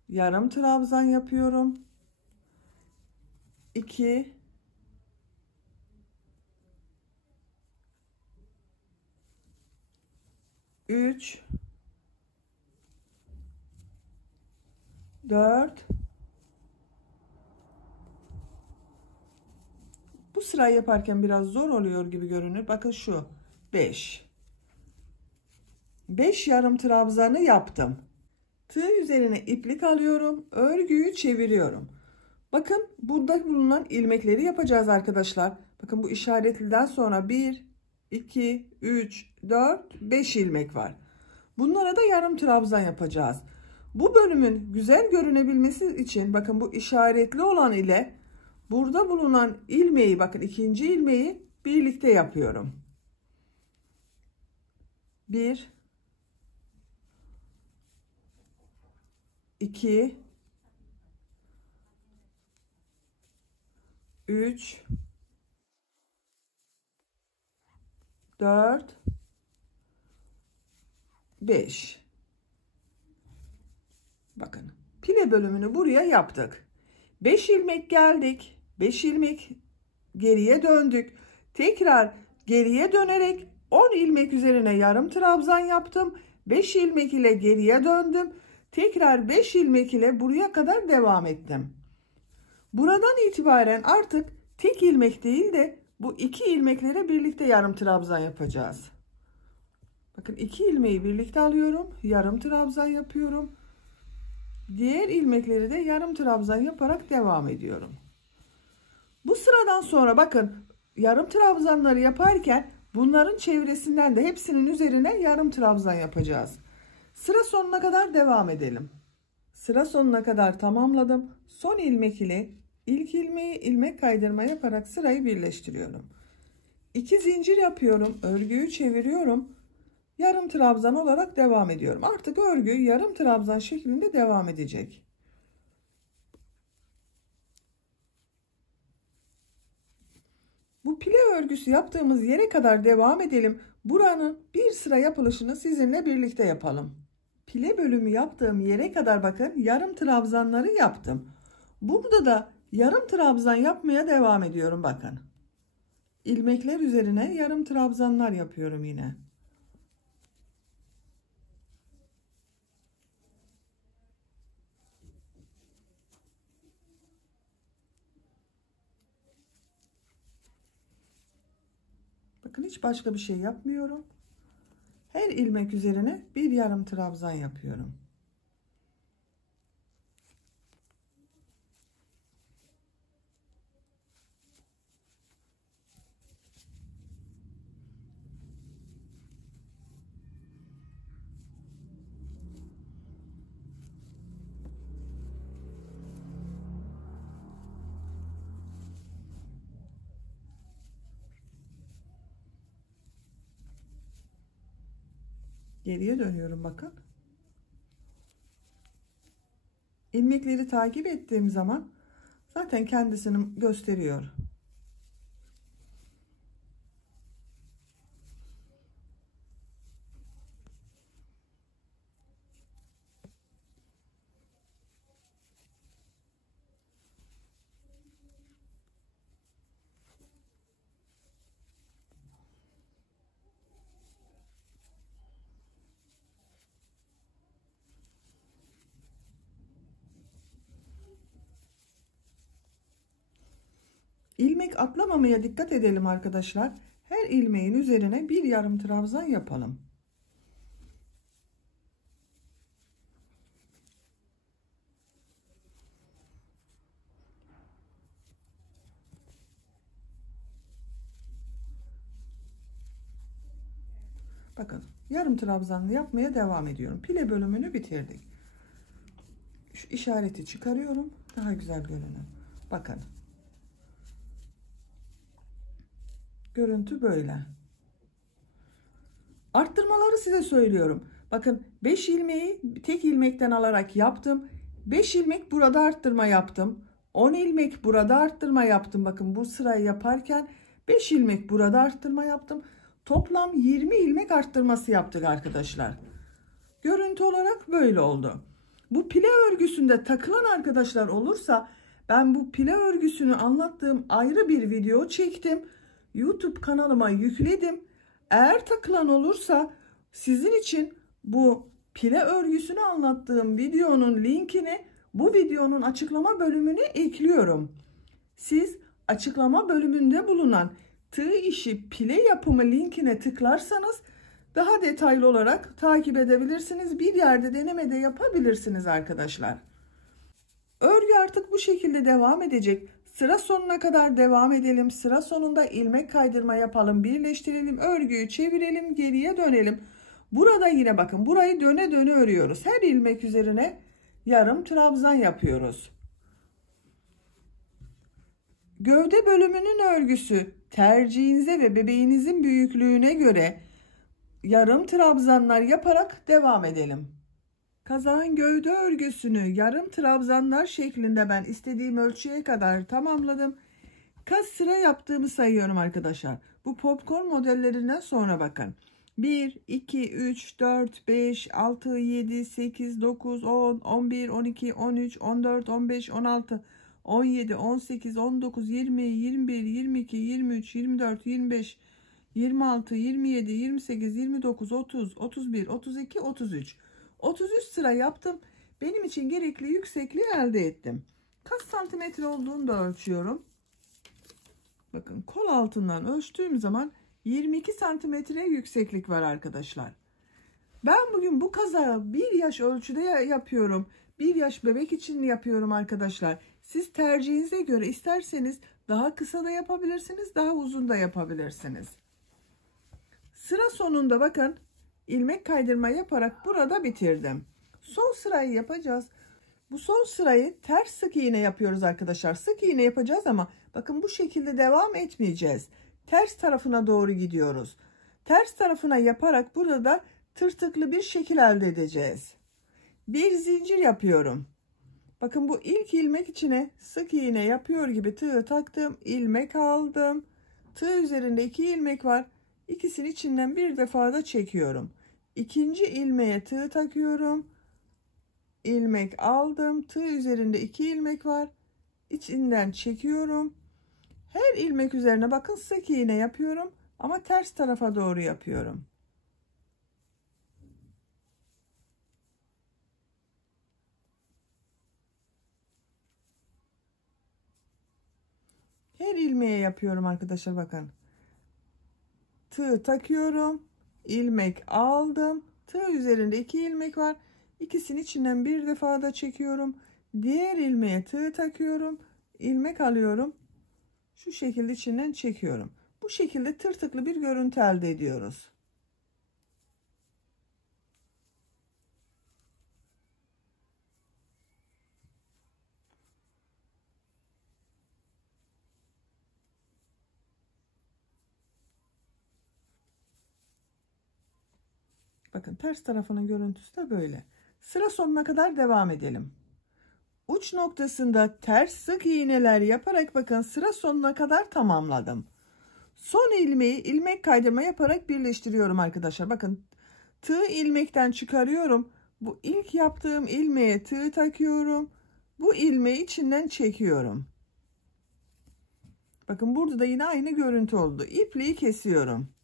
Yarım trabzan yapıyorum. 2 3 4 Bu sırayı yaparken biraz zor oluyor gibi görünür. Bakın şu 5 yarım trabzanı yaptım. Tığ üzerine iplik alıyorum. Örgüyü çeviriyorum. Bakın burada bulunan ilmekleri yapacağız arkadaşlar. Bakın bu işaretliden sonra 1, 2, 3, 4, 5 ilmek var. Bunlara da yarım trabzan yapacağız. Bu bölümün güzel görünebilmesi için bakın bu işaretli olan ile burada bulunan ilmeği, bakın ikinci ilmeği birlikte yapıyorum. 1 2 3 4 5 Bakın pile bölümünü buraya yaptık. 5 ilmek geldik. 5 ilmek geriye döndük. Tekrar geriye dönerek 10 ilmek üzerine yarım trabzan yaptım. 5 ilmek ile geriye döndüm. Tekrar 5 ilmek ile buraya kadar devam ettim. Buradan itibaren artık tek ilmek değil de bu 2 ilmeklere birlikte yarım trabzan yapacağız. Bakın 2 ilmeği birlikte alıyorum. Yarım trabzan yapıyorum. Diğer ilmekleri de yarım trabzan yaparak devam ediyorum. Bu sıradan sonra bakın yarım trabzanları yaparken bunların çevresinden de hepsinin üzerine yarım trabzan yapacağız. Sıra sonuna kadar devam edelim. Sıra sonuna kadar tamamladım. Son ilmek ile ilk ilmeği ilmek kaydırma yaparak sırayı birleştiriyorum. 2 zincir yapıyorum. Örgüyü çeviriyorum. Yarım trabzan olarak devam ediyorum. Artık örgü yarım trabzan şeklinde devam edecek. Bu pile örgüsü yaptığımız yere kadar devam edelim. Buranın bir sıra yapılışını sizinle birlikte yapalım. Pile bölümü yaptığım yere kadar bakın yarım trabzanları yaptım. Burada da yarım trabzan yapmaya devam ediyorum bakın. İlmekler üzerine yarım trabzanlar yapıyorum yine. Bakın hiç başka bir şey yapmıyorum. Her ilmek üzerine bir yarım trabzan yapıyorum. Geriye dönüyorum bakın. İlmekleri takip ettiğim zaman zaten kendisini gösteriyor. İlmek atlamamaya dikkat edelim arkadaşlar. Her ilmeğin üzerine bir yarım trabzan yapalım. Bakın yarım trabzanlı yapmaya devam ediyorum. Pile bölümünü bitirdik. Şu işareti çıkarıyorum. Daha güzel görünür. Bakın. Görüntü böyle. Arttırmaları size söylüyorum. Bakın 5 ilmeği tek ilmekten alarak yaptım. 5 ilmek burada arttırma yaptım. 10 ilmek burada arttırma yaptım. Bakın bu sırayı yaparken 5 ilmek burada arttırma yaptım. Toplam 20 ilmek arttırması yaptık arkadaşlar. Görüntü olarak böyle oldu. Bu pile örgüsünde takılan arkadaşlar olursa ben bu pile örgüsünü anlattığım ayrı bir video çektim. YouTube kanalıma yükledim. Eğer takılan olursa sizin için bu pile örgüsünü anlattığım videonun linkini bu videonun açıklama bölümüne ekliyorum. Siz açıklama bölümünde bulunan tığ işi pile yapımı linkine tıklarsanız daha detaylı olarak takip edebilirsiniz. Bir yerde deneme de yapabilirsiniz arkadaşlar. Örgü artık bu şekilde devam edecek. Sıra sonuna kadar devam edelim. Sıra sonunda ilmek kaydırma yapalım. Birleştirelim. Örgüyü çevirelim. Geriye dönelim. Burada yine bakın burayı döne döne örüyoruz. Her ilmek üzerine yarım trabzan yapıyoruz. Gövde bölümünün örgüsü tercihinize ve bebeğinizin büyüklüğüne göre yarım trabzanlar yaparak devam edelim. Kazağın gövde örgüsünü yarım trabzanlar şeklinde ben istediğim ölçüye kadar tamamladım. Kaç sıra yaptığımı sayıyorum arkadaşlar. Bu popcorn modellerinden sonra bakın. 1, 2, 3, 4, 5, 6, 7, 8, 9, 10, 11, 12, 13, 14, 15, 16, 17, 18, 19, 20, 21, 22, 23, 24, 25, 26, 27, 28, 29, 30, 31, 32, 33. 33 sıra yaptım. Benim için gerekli yüksekliği elde ettim. Kaç santimetre olduğunu da ölçüyorum. Bakın kol altından ölçtüğüm zaman 22 santimetre yükseklik var arkadaşlar. Ben bugün bu kazağı 1 yaş ölçüde yapıyorum. 1 yaş bebek için yapıyorum arkadaşlar. Siz tercihinize göre isterseniz daha kısa da yapabilirsiniz, daha uzun da yapabilirsiniz. Sıra sonunda bakın ilmek kaydırma yaparak burada bitirdim. Son sırayı yapacağız. Bu son sırayı ters sık iğne yapıyoruz arkadaşlar. Sık iğne yapacağız ama bakın bu şekilde devam etmeyeceğiz. Ters tarafına doğru gidiyoruz. Ters tarafına yaparak burada da tırtıklı bir şekil elde edeceğiz. Bir zincir yapıyorum. Bakın bu ilk ilmek içine sık iğne yapıyor gibi tığı taktım. İlmek aldım. Tığ üzerinde 2 ilmek var. İkisini içinden bir defa da çekiyorum. İkinci ilmeğe tığ takıyorum. İlmek aldım. Tığ üzerinde 2 ilmek var. İçinden çekiyorum. Her ilmek üzerine bakın sık iğne yapıyorum ama ters tarafa doğru yapıyorum. Her ilmeğe yapıyorum arkadaşlar bakın. Tığ takıyorum. İlmek aldım. Tığ üzerinde 2 ilmek var. İkisini içinden bir defa da çekiyorum. Diğer ilmeğe tığ takıyorum. İlmek alıyorum. Şu şekilde içinden çekiyorum. Bu şekilde tırtıklı bir görüntü elde ediyoruz. Bakın ters tarafının görüntüsü de böyle. Sıra sonuna kadar devam edelim. Uç noktasında ters sık iğneler yaparak bakın sıra sonuna kadar tamamladım. Son ilmeği ilmek kaydırma yaparak birleştiriyorum arkadaşlar. Bakın tığ ilmekten çıkarıyorum. Bu ilk yaptığım ilmeğe tığ takıyorum. Bu ilmeği içinden çekiyorum. Bakın burada da yine aynı görüntü oldu. İpliği kesiyorum.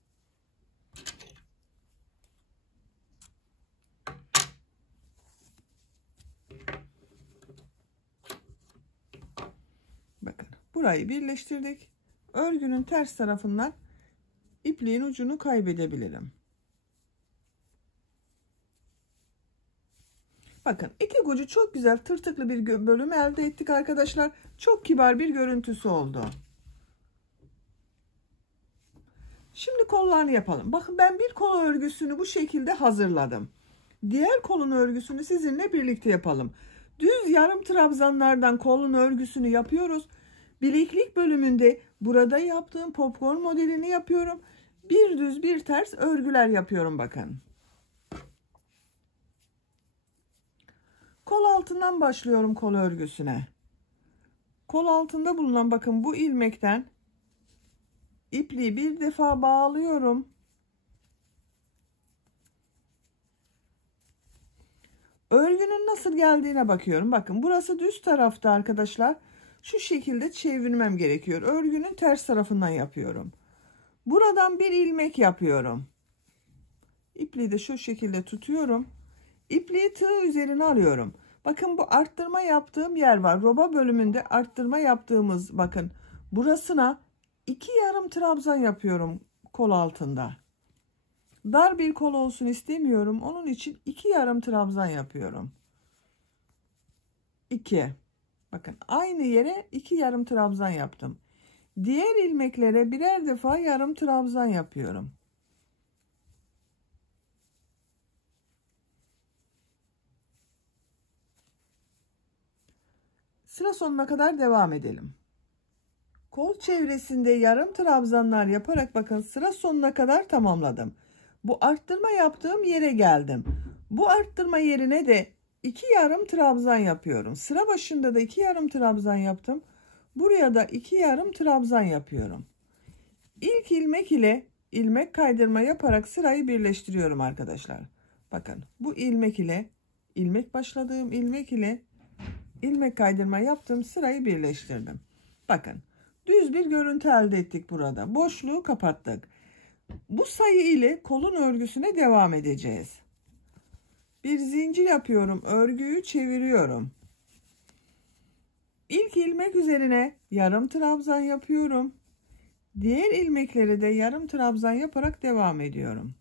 Bakın burayı birleştirdik. Örgünün ters tarafından ipliğin ucunu kaybedebilirim. Bakın iki ucu çok güzel tırtıklı bir bölüm elde ettik arkadaşlar. Çok kibar bir görüntüsü oldu. Şimdi kollarını yapalım. Bakın ben bir kol örgüsünü bu şekilde hazırladım. Diğer kolun örgüsünü sizinle birlikte yapalım. Düz yarım trabzanlardan kolun örgüsünü yapıyoruz. Bileklik bölümünde Burada yaptığım popcorn modelini yapıyorum. Bir düz bir ters örgüler yapıyorum bakın. Kol altından başlıyorum kol örgüsüne. Kol altında bulunan bakın bu ilmekten ipliği bir defa bağlıyorum. Örgünün nasıl geldiğine bakıyorum. Bakın burası düz tarafta arkadaşlar. Şu şekilde çevirmem gerekiyor. Örgünün ters tarafından yapıyorum. Buradan bir ilmek yapıyorum. İpliği de şu şekilde tutuyorum. İpliği tığ üzerine alıyorum. Bakın bu arttırma yaptığım yer var. Roba bölümünde arttırma yaptığımız bakın. Burasına 2 yarım trabzan yapıyorum kol altında. Dar bir kol olsun istemiyorum. Onun için 2 yarım trabzan yapıyorum. 2. Bakın aynı yere 2 yarım trabzan yaptım. Diğer ilmeklere birer defa yarım trabzan yapıyorum. Sıra sonuna kadar devam edelim. Kol çevresinde yarım trabzanlar yaparak bakın sıra sonuna kadar tamamladım. Bu arttırma yaptığım yere geldim. Bu arttırma yerine de 2 yarım trabzan yapıyorum. Sıra başında da 2 yarım trabzan yaptım. Buraya da 2 yarım trabzan yapıyorum. İlk ilmek ile ilmek kaydırma yaparak sırayı birleştiriyorum arkadaşlar. Bakın bu ilmek ile ilmek başladığım ilmek ile ilmek kaydırma yaptım, sırayı birleştirdim. Bakın düz bir görüntü elde ettik burada. Boşluğu kapattık. Bu sayı ile kolun örgüsüne devam edeceğiz. Bir zincir yapıyorum. Örgüyü çeviriyorum. İlk ilmek üzerine yarım trabzan yapıyorum. Diğer ilmekleri de yarım trabzan yaparak devam ediyorum.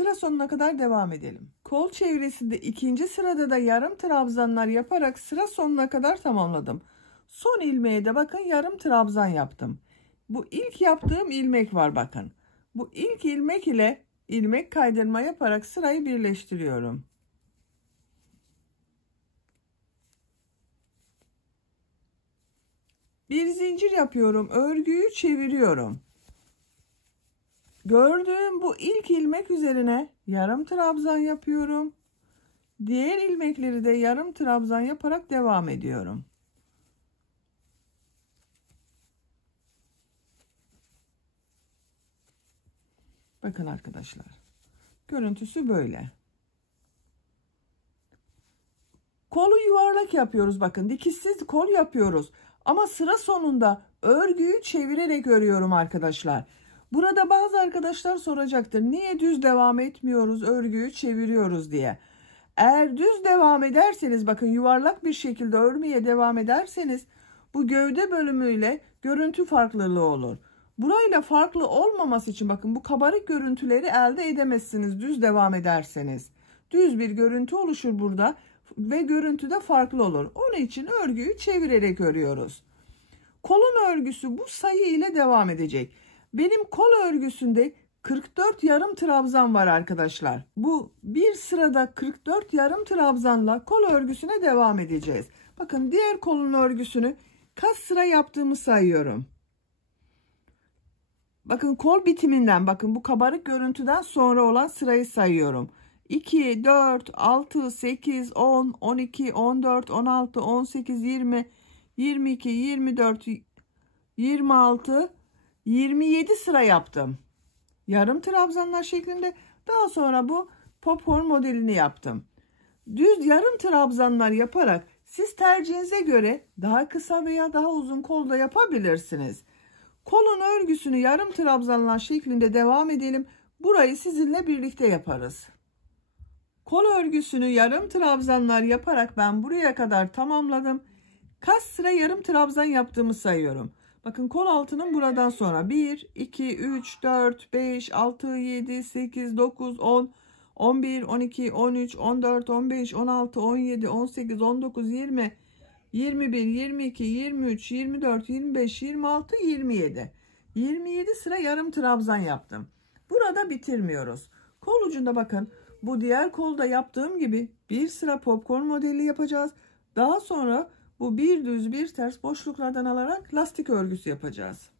Sıra sonuna kadar devam edelim. Kol çevresinde ikinci sırada da yarım trabzanlar yaparak sıra sonuna kadar tamamladım. Son ilmeğe de bakın yarım trabzan yaptım. Bu ilk yaptığım ilmek var bakın. Bu ilk ilmek ile ilmek kaydırma yaparak sırayı birleştiriyorum. Bir zincir yapıyorum. Örgüyü çeviriyorum. Gördüğüm bu ilk ilmek üzerine yarım trabzan yapıyorum. Diğer ilmekleri de yarım trabzan yaparak devam ediyorum. Bakın arkadaşlar. Görüntüsü böyle. Kolu yuvarlak yapıyoruz bakın. Dikişsiz kol yapıyoruz. Ama sıra sonunda örgüyü çevirerek örüyorum arkadaşlar. Burada bazı arkadaşlar soracaktır. Niye düz devam etmiyoruz, örgüyü çeviriyoruz diye. Eğer düz devam ederseniz bakın yuvarlak bir şekilde örmeye devam ederseniz bu gövde bölümüyle görüntü farklılığı olur. Burayla farklı olmaması için bakın bu kabarık görüntüleri elde edemezsiniz düz devam ederseniz. Düz bir görüntü oluşur burada ve görüntü de farklı olur. Onun için örgüyü çevirerek örüyoruz. Kolun örgüsü bu sayı ile devam edecek. Benim kol örgüsünde 44 yarım trabzan var arkadaşlar. Bu bir sırada 44 yarım trabzanla kol örgüsüne devam edeceğiz. Bakın diğer kolun örgüsünü kaç sıra yaptığımı sayıyorum. Bakın kol bitiminden bakın bu kabarık görüntüden sonra olan sırayı sayıyorum. 2, 4, 6, 8, 10, 12, 14, 16, 18, 20, 22, 24, 26, 27 sıra yaptım. Yarım trabzanlar şeklinde. Daha sonra bu popcorn modelini yaptım. Düz yarım trabzanlar yaparak siz tercihinize göre daha kısa veya daha uzun kolda yapabilirsiniz. Kolun örgüsünü yarım trabzanlar şeklinde devam edelim. Burayı sizinle birlikte yaparız. Kol örgüsünü yarım trabzanlar yaparak ben buraya kadar tamamladım. Kaç sıra yarım trabzan yaptığımı sayıyorum. Bakın kol altının buradan sonra 1, 2, 3, 4, 5, 6, 7, 8, 9, 10, 11, 12, 13, 14, 15, 16, 17, 18, 19, 20, 21, 22, 23, 24, 25, 26, 27. 27 sıra yarım trabzan yaptım. Burada bitirmiyoruz. Kol ucunda bakın bu diğer kolda yaptığım gibi bir sıra popcorn modeli yapacağız. Daha sonra bu bir düz bir ters boşluklardan alarak lastik örgüsü yapacağız.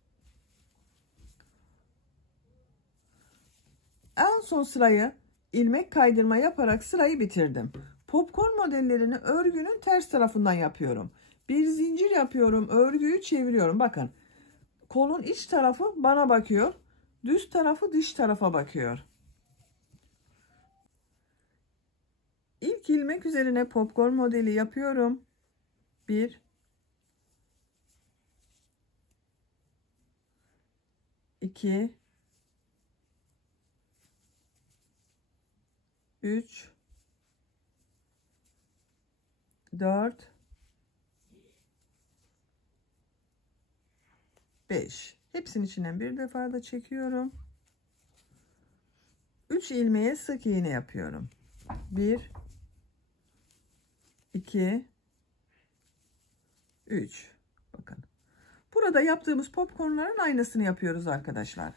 En son sırayı ilmek kaydırma yaparak sırayı bitirdim. Popcorn modellerini örgünün ters tarafından yapıyorum. Bir zincir yapıyorum, örgüyü çeviriyorum. Bakın, kolun iç tarafı bana bakıyor, düz tarafı dış tarafa bakıyor. İlk ilmek üzerine popcorn modeli yapıyorum. 1 2 3 4 5. Hepsinin içinden bir defa da çekiyorum. 3 ilmeğe sık iğne yapıyorum. 1 2 3. Bakın. Burada yaptığımız popcornların aynısını yapıyoruz arkadaşlar.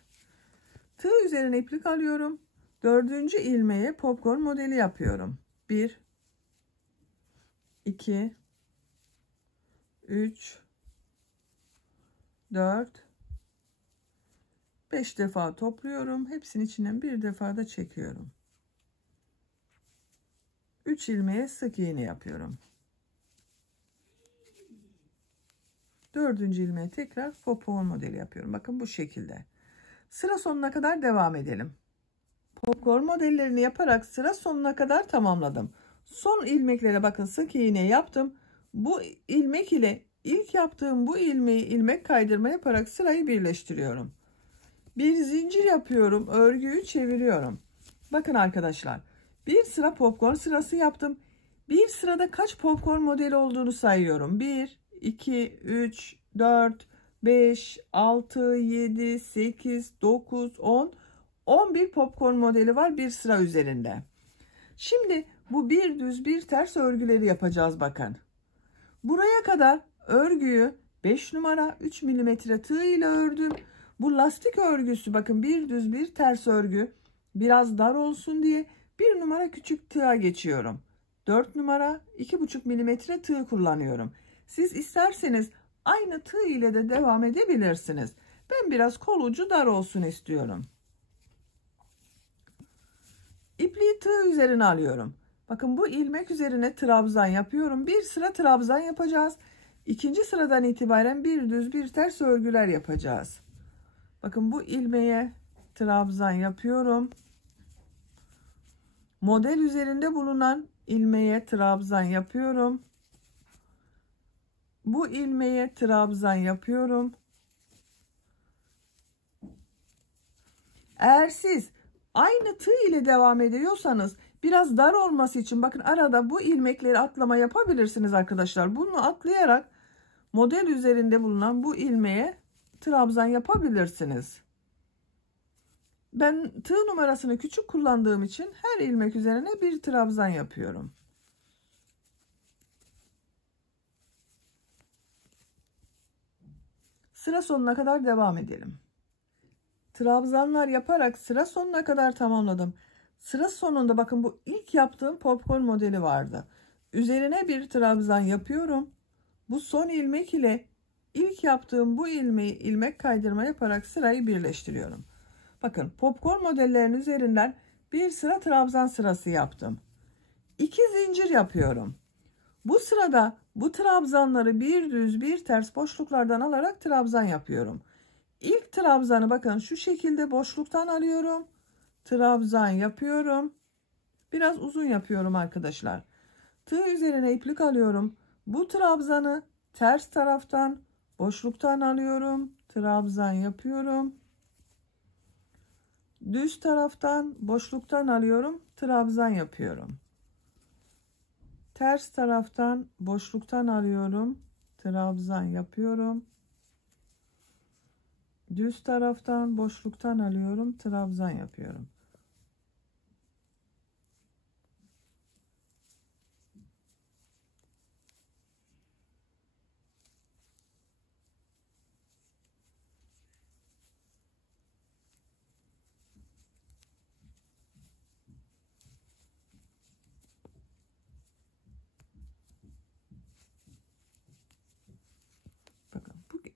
Tığ üzerine iplik alıyorum. 4. ilmeğe popcorn modeli yapıyorum. 1 2 3 4 5 defa topluyorum. Hepsinin içinden bir defa da çekiyorum. 3 ilmeğe sık iğne yapıyorum. 4. ilmeğe tekrar popcorn modeli yapıyorum. Bakın bu şekilde. Sıra sonuna kadar devam edelim. Popcorn modellerini yaparak sıra sonuna kadar tamamladım. Son ilmeklere bakın, sık iğne yaptım. Bu ilmek ile ilk yaptığım bu ilmeği ilmek kaydırma yaparak sırayı birleştiriyorum. Bir zincir yapıyorum, örgüyü çeviriyorum. Bakın arkadaşlar, bir sıra popcorn sırası yaptım. Bir sırada kaç popcorn modeli olduğunu sayıyorum. 1 2 3 4 5 6 7 8 9 10 11 popcorn modeli var bir sıra üzerinde. Şimdi bu bir düz bir ters örgüleri yapacağız bakın. Buraya kadar örgüyü 5 numara 3 milimetre tığ ile ördüm. Bu lastik örgüsü bakın, bir düz bir ters örgü, biraz dar olsun diye 1 numara küçük tığa geçiyorum. 4 numara 2,5 milimetre tığ kullanıyorum. Siz isterseniz aynı tığ ile de devam edebilirsiniz. Ben biraz kol ucu dar olsun istiyorum. İpliği tığ üzerine alıyorum. Bakın, bu ilmek üzerine trabzan yapıyorum. Bir sıra trabzan yapacağız. İkinci sıradan itibaren bir düz bir ters örgüler yapacağız. Bakın, bu ilmeğe trabzan yapıyorum. Model üzerinde bulunan ilmeğe trabzan yapıyorum. Bu ilmeğe trabzan yapıyorum. Eğer siz aynı tığ ile devam ediyorsanız biraz dar olması için bakın, arada bu ilmekleri atlama yapabilirsiniz arkadaşlar. Bunu atlayarak model üzerinde bulunan bu ilmeğe trabzan yapabilirsiniz. Ben tığ numarasını küçük kullandığım için her ilmek üzerine bir trabzan yapıyorum. Sıra sonuna kadar devam edelim. Trabzanlar yaparak sıra sonuna kadar tamamladım. Sıra sonunda bakın, bu ilk yaptığım popcorn modeli vardı. Üzerine bir trabzan yapıyorum. Bu son ilmek ile ilk yaptığım bu ilmeği ilmek kaydırma yaparak sırayı birleştiriyorum. Bakın, popcorn modellerinin üzerinden bir sıra trabzan sırası yaptım. 2 zincir yapıyorum. Bu sırada bu trabzanları bir düz bir ters boşluklardan alarak trabzan yapıyorum. İlk trabzanı bakın şu şekilde boşluktan alıyorum. Trabzan yapıyorum. Biraz uzun yapıyorum arkadaşlar. Tığ üzerine iplik alıyorum. Bu trabzanı ters taraftan boşluktan alıyorum. Trabzan yapıyorum. Düz taraftan boşluktan alıyorum. Trabzan yapıyorum. Ters taraftan boşluktan alıyorum. Trabzan yapıyorum. Düz taraftan boşluktan alıyorum. Trabzan yapıyorum.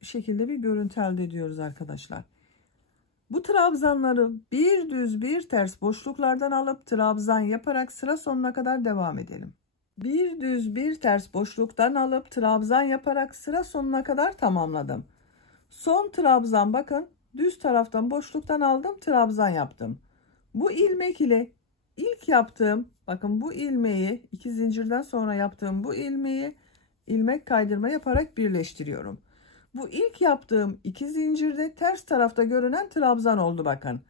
şekilde bir görüntü elde ediyoruz arkadaşlar. Bu trabzanları bir düz bir ters boşluklardan alıp trabzan yaparak sıra sonuna kadar devam edelim. Bir düz bir ters boşluktan alıp trabzan yaparak sıra sonuna kadar tamamladım. Son trabzan, bakın, düz taraftan boşluktan aldım, trabzan yaptım. Bu ilmek ile ilk yaptığım, bakın, bu ilmeği, iki zincirden sonra yaptığım bu ilmeği ilmek kaydırma yaparak birleştiriyorum. Bu ilk yaptığım iki zincirde ters tarafta görünen trabzan oldu, bakın.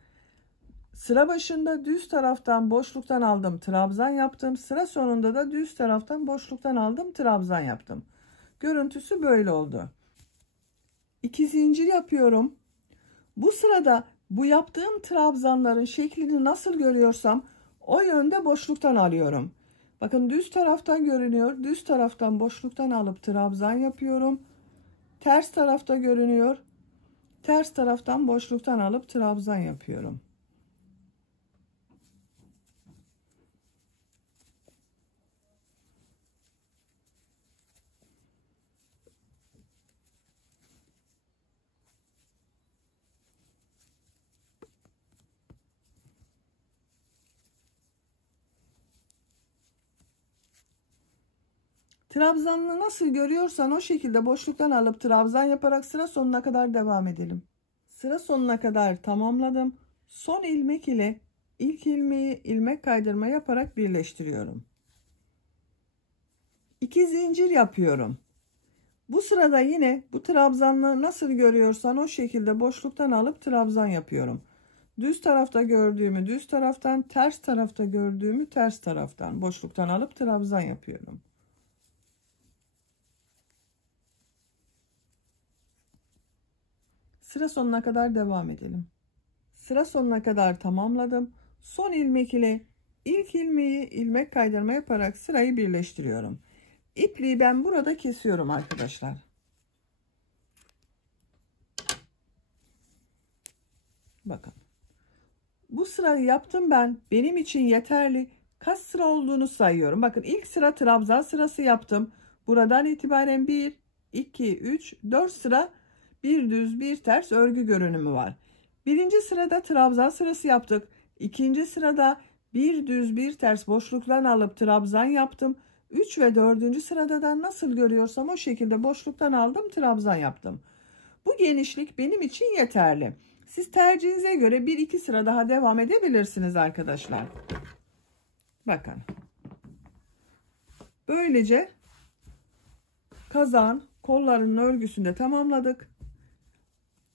Sıra başında düz taraftan boşluktan aldım, trabzan yaptım. Sıra sonunda da düz taraftan boşluktan aldım, trabzan yaptım. Görüntüsü böyle oldu. 2 zincir yapıyorum. Bu sırada bu yaptığım trabzanların şeklini nasıl görüyorsam o yönde boşluktan alıyorum. Bakın, düz taraftan görünüyor. Düz taraftan boşluktan alıp trabzan yapıyorum. Ters tarafta görünüyor. Ters taraftan boşluktan alıp trabzan yapıyorum. Trabzanını nasıl görüyorsan o şekilde boşluktan alıp trabzan yaparak sıra sonuna kadar devam edelim. Sıra sonuna kadar tamamladım. Son ilmek ile ilk ilmeği ilmek kaydırma yaparak birleştiriyorum. 2 zincir yapıyorum. Bu sırada yine bu trabzanlığı nasıl görüyorsan o şekilde boşluktan alıp trabzan yapıyorum. Düz tarafta gördüğümü düz taraftan, ters tarafta gördüğümü ters taraftan boşluktan alıp trabzan yapıyorum. Sıra sonuna kadar devam edelim. Sıra sonuna kadar tamamladım. Son ilmek ile ilk ilmeği ilmek kaydırma yaparak sırayı birleştiriyorum. İpliği ben burada kesiyorum arkadaşlar. Bakın. Bu sırayı yaptım ben. Benim için yeterli. Kaç sıra olduğunu sayıyorum. Bakın, ilk sıra trabzan sırası yaptım. Buradan itibaren 1, 2, 3, 4 sıra bir düz bir ters örgü görünümü var. Birinci sırada trabzan sırası yaptık. İkinci sırada bir düz bir ters boşluktan alıp trabzan yaptım. 3 ve 4. sırada da nasıl görüyorsam o şekilde boşluktan aldım, trabzan yaptım. Bu genişlik benim için yeterli. Siz tercihinize göre 1-2 sıra daha devam edebilirsiniz arkadaşlar. Bakın. Böylece kazağın kollarının örgüsünü de tamamladık.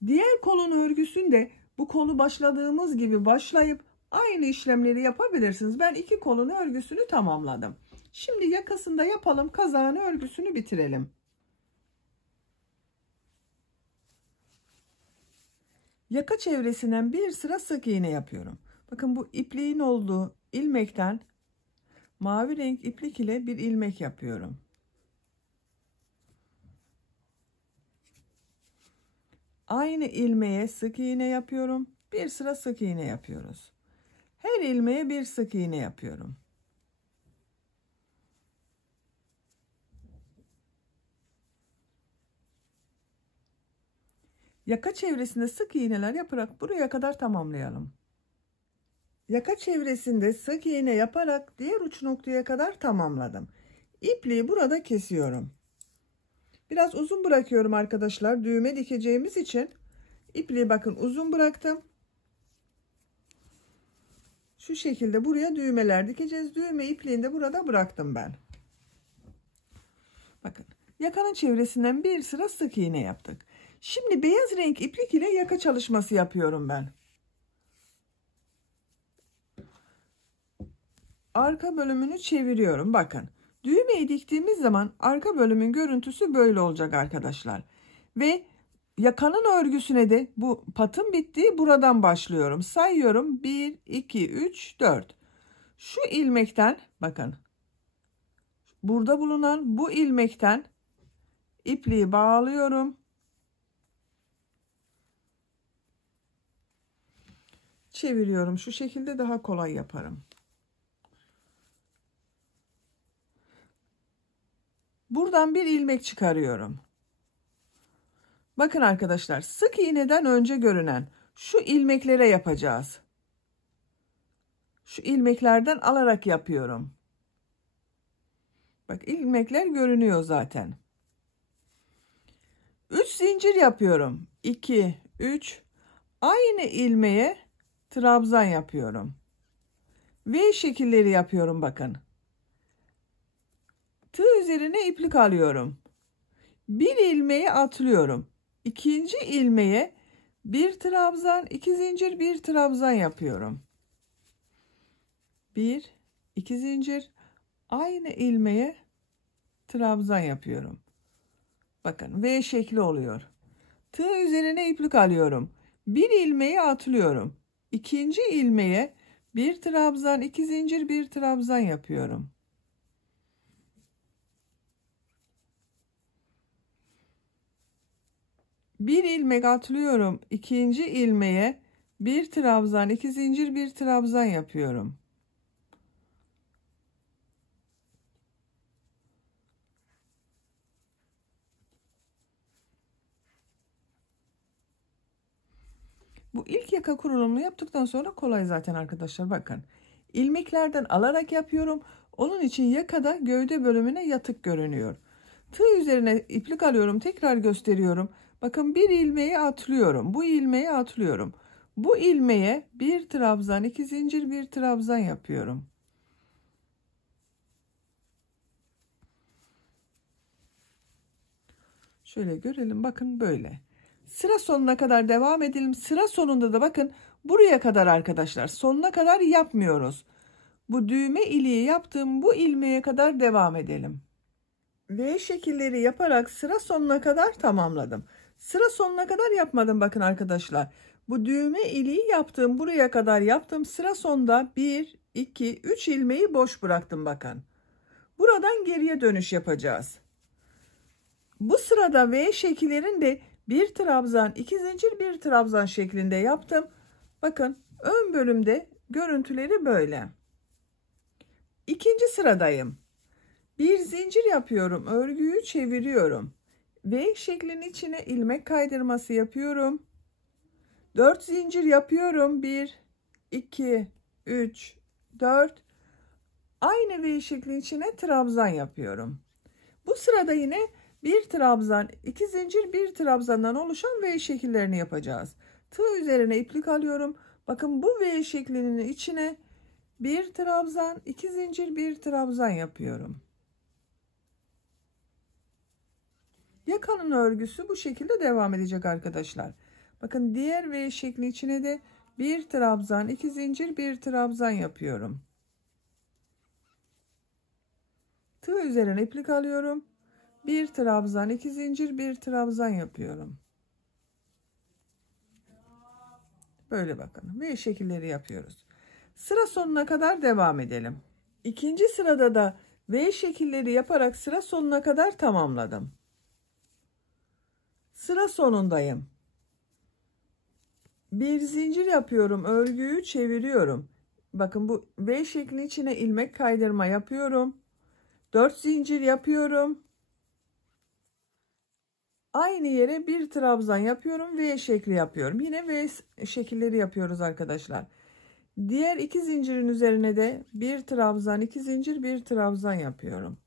Diğer kolun örgüsünde bu kolu başladığımız gibi başlayıp aynı işlemleri yapabilirsiniz. Ben 2 kolun örgüsünü tamamladım. Şimdi yakasında yapalım, kazağın örgüsünü bitirelim. Yaka çevresinden bir sıra sık iğne yapıyorum. Bakın, bu ipliğin olduğu ilmekten mavi renk iplik ile bir ilmek yapıyorum. Aynı ilmeğe sık iğne yapıyorum. Bir sıra sık iğne yapıyoruz. Her ilmeğe bir sık iğne yapıyorum. Yaka çevresinde sık iğneler yaparak buraya kadar tamamlayalım. Yaka çevresinde sık iğne yaparak diğer uç noktaya kadar tamamladım. İpliği burada kesiyorum. Biraz uzun bırakıyorum arkadaşlar. Düğme dikeceğimiz için ipliği, bakın, uzun bıraktım. Şu şekilde buraya düğmeler dikeceğiz. Düğme ipliğini de burada bıraktım ben. Bakın, yakanın çevresinden bir sıra sık iğne yaptık. Şimdi beyaz renk iplik ile yaka çalışması yapıyorum ben. Arka bölümünü çeviriyorum. Bakın, düğmeyi diktiğimiz zaman arka bölümün görüntüsü böyle olacak arkadaşlar. Ve yakanın örgüsüne de bu patın bittiği buradan başlıyorum. Sayıyorum: 1, 2, 3, 4. Şu ilmekten, bakın, burada bulunan bu ilmekten ipliği bağlıyorum. Çeviriyorum. Şu şekilde daha kolay yaparım. Buradan bir ilmek çıkarıyorum. Bakın arkadaşlar, sık iğneden önce görünen şu ilmeklere yapacağız. Şu ilmeklerden alarak yapıyorum. Bak, ilmekler görünüyor zaten. 3 zincir yapıyorum. 2, 3. Aynı ilmeğe trabzan yapıyorum. V şekilleri yapıyorum bakın. Tığ üzerine iplik alıyorum. Bir ilmeği atlıyorum. İkinci ilmeğe bir trabzan, 2 zincir, bir trabzan yapıyorum. 1, 2 zincir, aynı ilmeğe trabzan yapıyorum. Bakın V şekli oluyor. Tığ üzerine iplik alıyorum. Bir ilmeği atlıyorum. İkinci ilmeğe bir trabzan, 2 zincir, bir trabzan yapıyorum. Bir ilmek atlıyorum. İkinci ilmeğe bir trabzan, 2 zincir, bir trabzan yapıyorum. Bu ilk yaka kurulumunu yaptıktan sonra kolay zaten arkadaşlar, bakın. İlmeklerden alarak yapıyorum. Onun için yakada gövde bölümüne yatık görünüyor. Tığ üzerine iplik alıyorum. Tekrar gösteriyorum. Bakın, bir ilmeği atlıyorum. Bu ilmeği atlıyorum. Bu ilmeğe bir trabzan, 2 zincir, bir trabzan yapıyorum. Şöyle görelim. Bakın böyle. Sıra sonuna kadar devam edelim. Sıra sonunda da bakın buraya kadar arkadaşlar. Sonuna kadar yapmıyoruz. Bu düğme iliği yaptığım bu ilmeğe kadar devam edelim. V şekilleri yaparak sıra sonuna kadar tamamladım. Sıra sonuna kadar yapmadım bakın arkadaşlar. Bu düğme iliği yaptığım buraya kadar yaptım. Sıra sonunda 1, 2, 3 ilmeği boş bıraktım bakın. Buradan geriye dönüş yapacağız. Bu sırada V şekillerini bir trabzan, 2 zincir, bir trabzan şeklinde yaptım. Bakın, ön bölümde görüntüleri böyle. İkinci sıradayım. Bir zincir yapıyorum. Örgüyü çeviriyorum. V şeklinin içine ilmek kaydırması yapıyorum. 4 zincir yapıyorum. 1, 2, 3, 4. Aynı V şeklinin içine trabzan yapıyorum. Bu sırada yine bir trabzan, 2 zincir, bir trabzandan oluşan V şekillerini yapacağız. Tığ üzerine iplik alıyorum. Bakın, bu V şeklinin içine bir trabzan, 2 zincir, bir trabzan yapıyorum. Yakanın örgüsü bu şekilde devam edecek arkadaşlar. Bakın, diğer V şekli içine de bir trabzan, 2 zincir, bir trabzan yapıyorum. Tığ üzerine iplik alıyorum. Bir trabzan, 2 zincir, bir trabzan yapıyorum. Böyle bakın. V şekilleri yapıyoruz. Sıra sonuna kadar devam edelim. İkinci sırada da V şekilleri yaparak sıra sonuna kadar tamamladım. Sıra sonundayım. Bir zincir yapıyorum. Örgüyü çeviriyorum. Bakın, bu V şeklinin içine ilmek kaydırma yapıyorum. 4 zincir yapıyorum. Aynı yere bir trabzan yapıyorum. V şekli yapıyorum. Yine V şekilleri yapıyoruz arkadaşlar. Diğer 2 zincirin üzerine de bir trabzan, 2 zincir, bir trabzan yapıyorum.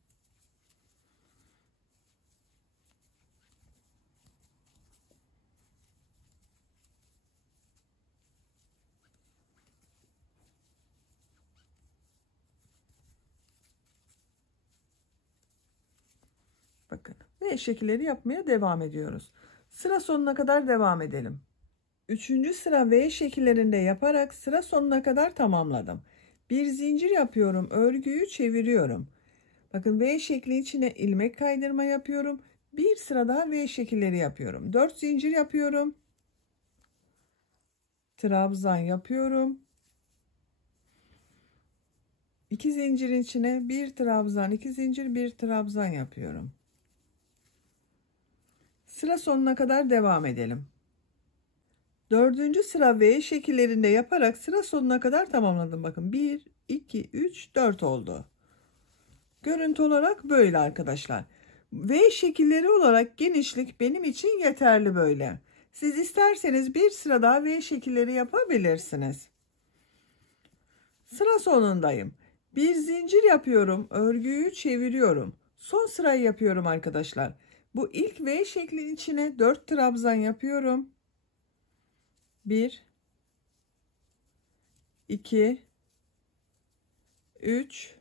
Bakın, V şekilleri yapmaya devam ediyoruz. Sıra sonuna kadar devam edelim. Üçüncü sıra V şekillerinde yaparak sıra sonuna kadar tamamladım. Bir zincir yapıyorum. Örgüyü çeviriyorum. Bakın, V şekli içine ilmek kaydırma yapıyorum. Bir sıra daha V şekilleri yapıyorum. 4 zincir yapıyorum. Trabzan yapıyorum. 2 zincirin içine bir trabzan, 2 zincir, bir trabzan yapıyorum. Sıra sonuna kadar devam edelim. Dördüncü sıra V şekillerinde yaparak sıra sonuna kadar tamamladım. Bakın, 1, 2, 3, 4 oldu. Görüntü olarak böyle arkadaşlar. V şekilleri olarak genişlik benim için yeterli böyle. Siz isterseniz bir sıra daha V şekilleri yapabilirsiniz. Sıra sonundayım. Bir zincir yapıyorum. Örgüyü çeviriyorum. Son sırayı yapıyorum arkadaşlar. Bu ilk V şeklinin içine 4 trabzan yapıyorum. 1 2 3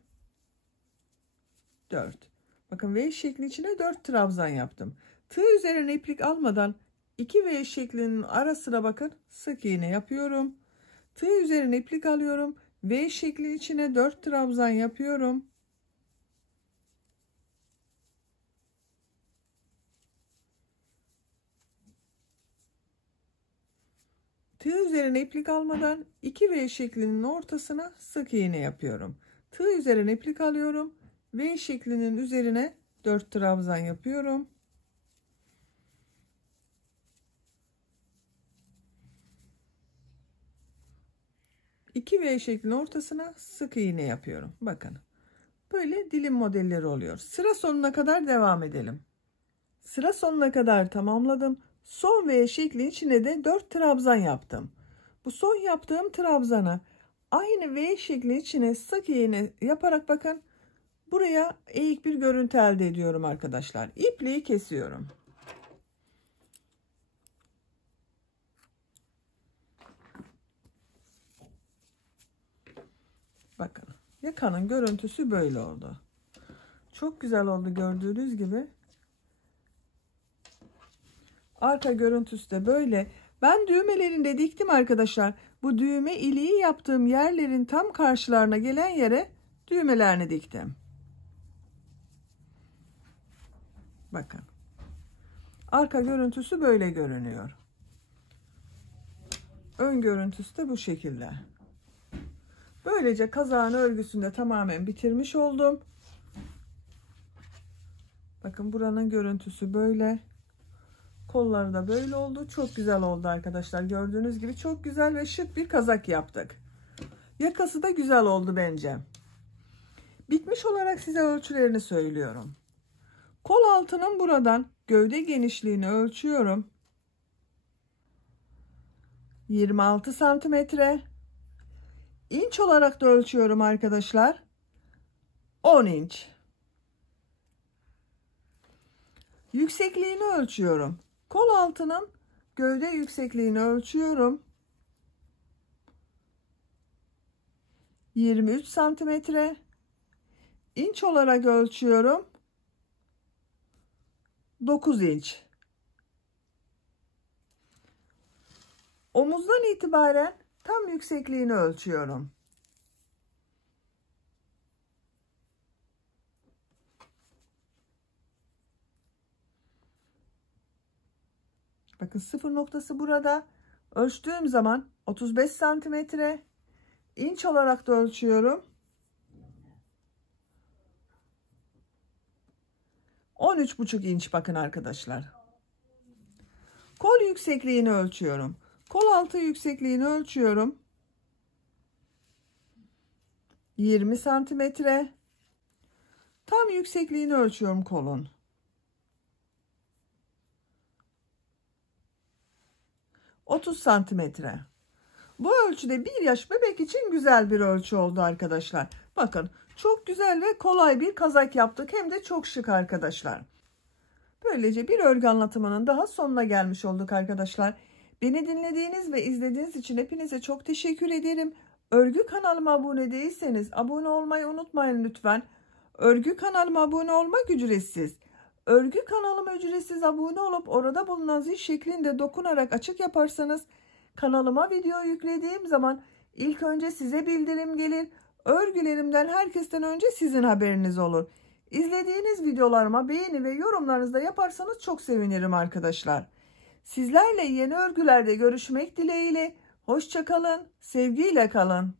4. Bakın V şeklinin içine 4 trabzan yaptım. Tığ üzerine iplik almadan 2 V şeklinin arasına bakın sık iğne yapıyorum. Tığ üzerine iplik alıyorum. V şeklinin içine 4 trabzan yapıyorum. Tığ üzerine iplik almadan 2 V şeklinin ortasına sık iğne yapıyorum. Tığ üzerine iplik alıyorum. V şeklinin üzerine 4 trabzan yapıyorum. İki V şeklinin ortasına sık iğne yapıyorum. Bakın. Böyle dilim modelleri oluyor. Sıra sonuna kadar devam edelim. Sıra sonuna kadar tamamladım. Son V şekli içine de 4 trabzan yaptım. Bu son yaptığım trabzanı aynı V şekli içine sık iğne yaparak bakın buraya eğik bir görüntü elde ediyorum arkadaşlar. İpliği kesiyorum. Bakın yakanın görüntüsü böyle oldu. Çok güzel oldu gördüğünüz gibi. Arka görüntüsü de böyle. Ben düğmelerini de diktim arkadaşlar. Bu düğme iliği yaptığım yerlerin tam karşılarına gelen yere düğmelerini diktim. Bakın. Arka görüntüsü böyle görünüyor. Ön görüntüsü de bu şekilde. Böylece kazağın örgüsünü de tamamen bitirmiş oldum. Bakın buranın görüntüsü böyle. Kolları da böyle oldu. Çok güzel oldu arkadaşlar. Gördüğünüz gibi çok güzel ve şık bir kazak yaptık. Yakası da güzel oldu bence. Bitmiş olarak size ölçülerini söylüyorum. Kol altının buradan gövde genişliğini ölçüyorum. 26 santimetre. İnç olarak da ölçüyorum arkadaşlar. 10 inç. Yüksekliğini ölçüyorum. Kol altının gövde yüksekliğini ölçüyorum. 23 santimetre. İnç olarak ölçüyorum. 9 inç. Omuzdan itibaren tam yüksekliğini ölçüyorum. Bakın sıfır noktası burada. Ölçtüğüm zaman 35 santimetre. İnç olarak da ölçüyorum. 13,5 inç bakın arkadaşlar. Kol yüksekliğini ölçüyorum. Kol altı yüksekliğini ölçüyorum. 20 santimetre. Tam yüksekliğini ölçüyorum kolun. 30 santimetre. Bu ölçüde 1 yaş bebek için güzel bir ölçü oldu arkadaşlar. Bakın çok güzel ve kolay bir kazak yaptık. Hem de çok şık arkadaşlar. Böylece bir örgü anlatımının daha sonuna gelmiş olduk arkadaşlar. Beni dinlediğiniz ve izlediğiniz için hepinize çok teşekkür ederim. Örgü kanalıma abone değilseniz abone olmayı unutmayın lütfen. Örgü kanalıma abone olmak ücretsiz. Örgü kanalıma ücretsiz abone olup orada bulunan zil şeklinde dokunarak açık yaparsanız kanalıma video yüklediğim zaman ilk önce size bildirim gelir. Örgülerimden herkesten önce sizin haberiniz olur. İzlediğiniz videolarıma beğeni ve yorumlarınızı da yaparsanız çok sevinirim arkadaşlar. Sizlerle yeni örgülerde görüşmek dileğiyle. Hoşça kalın, sevgiyle kalın.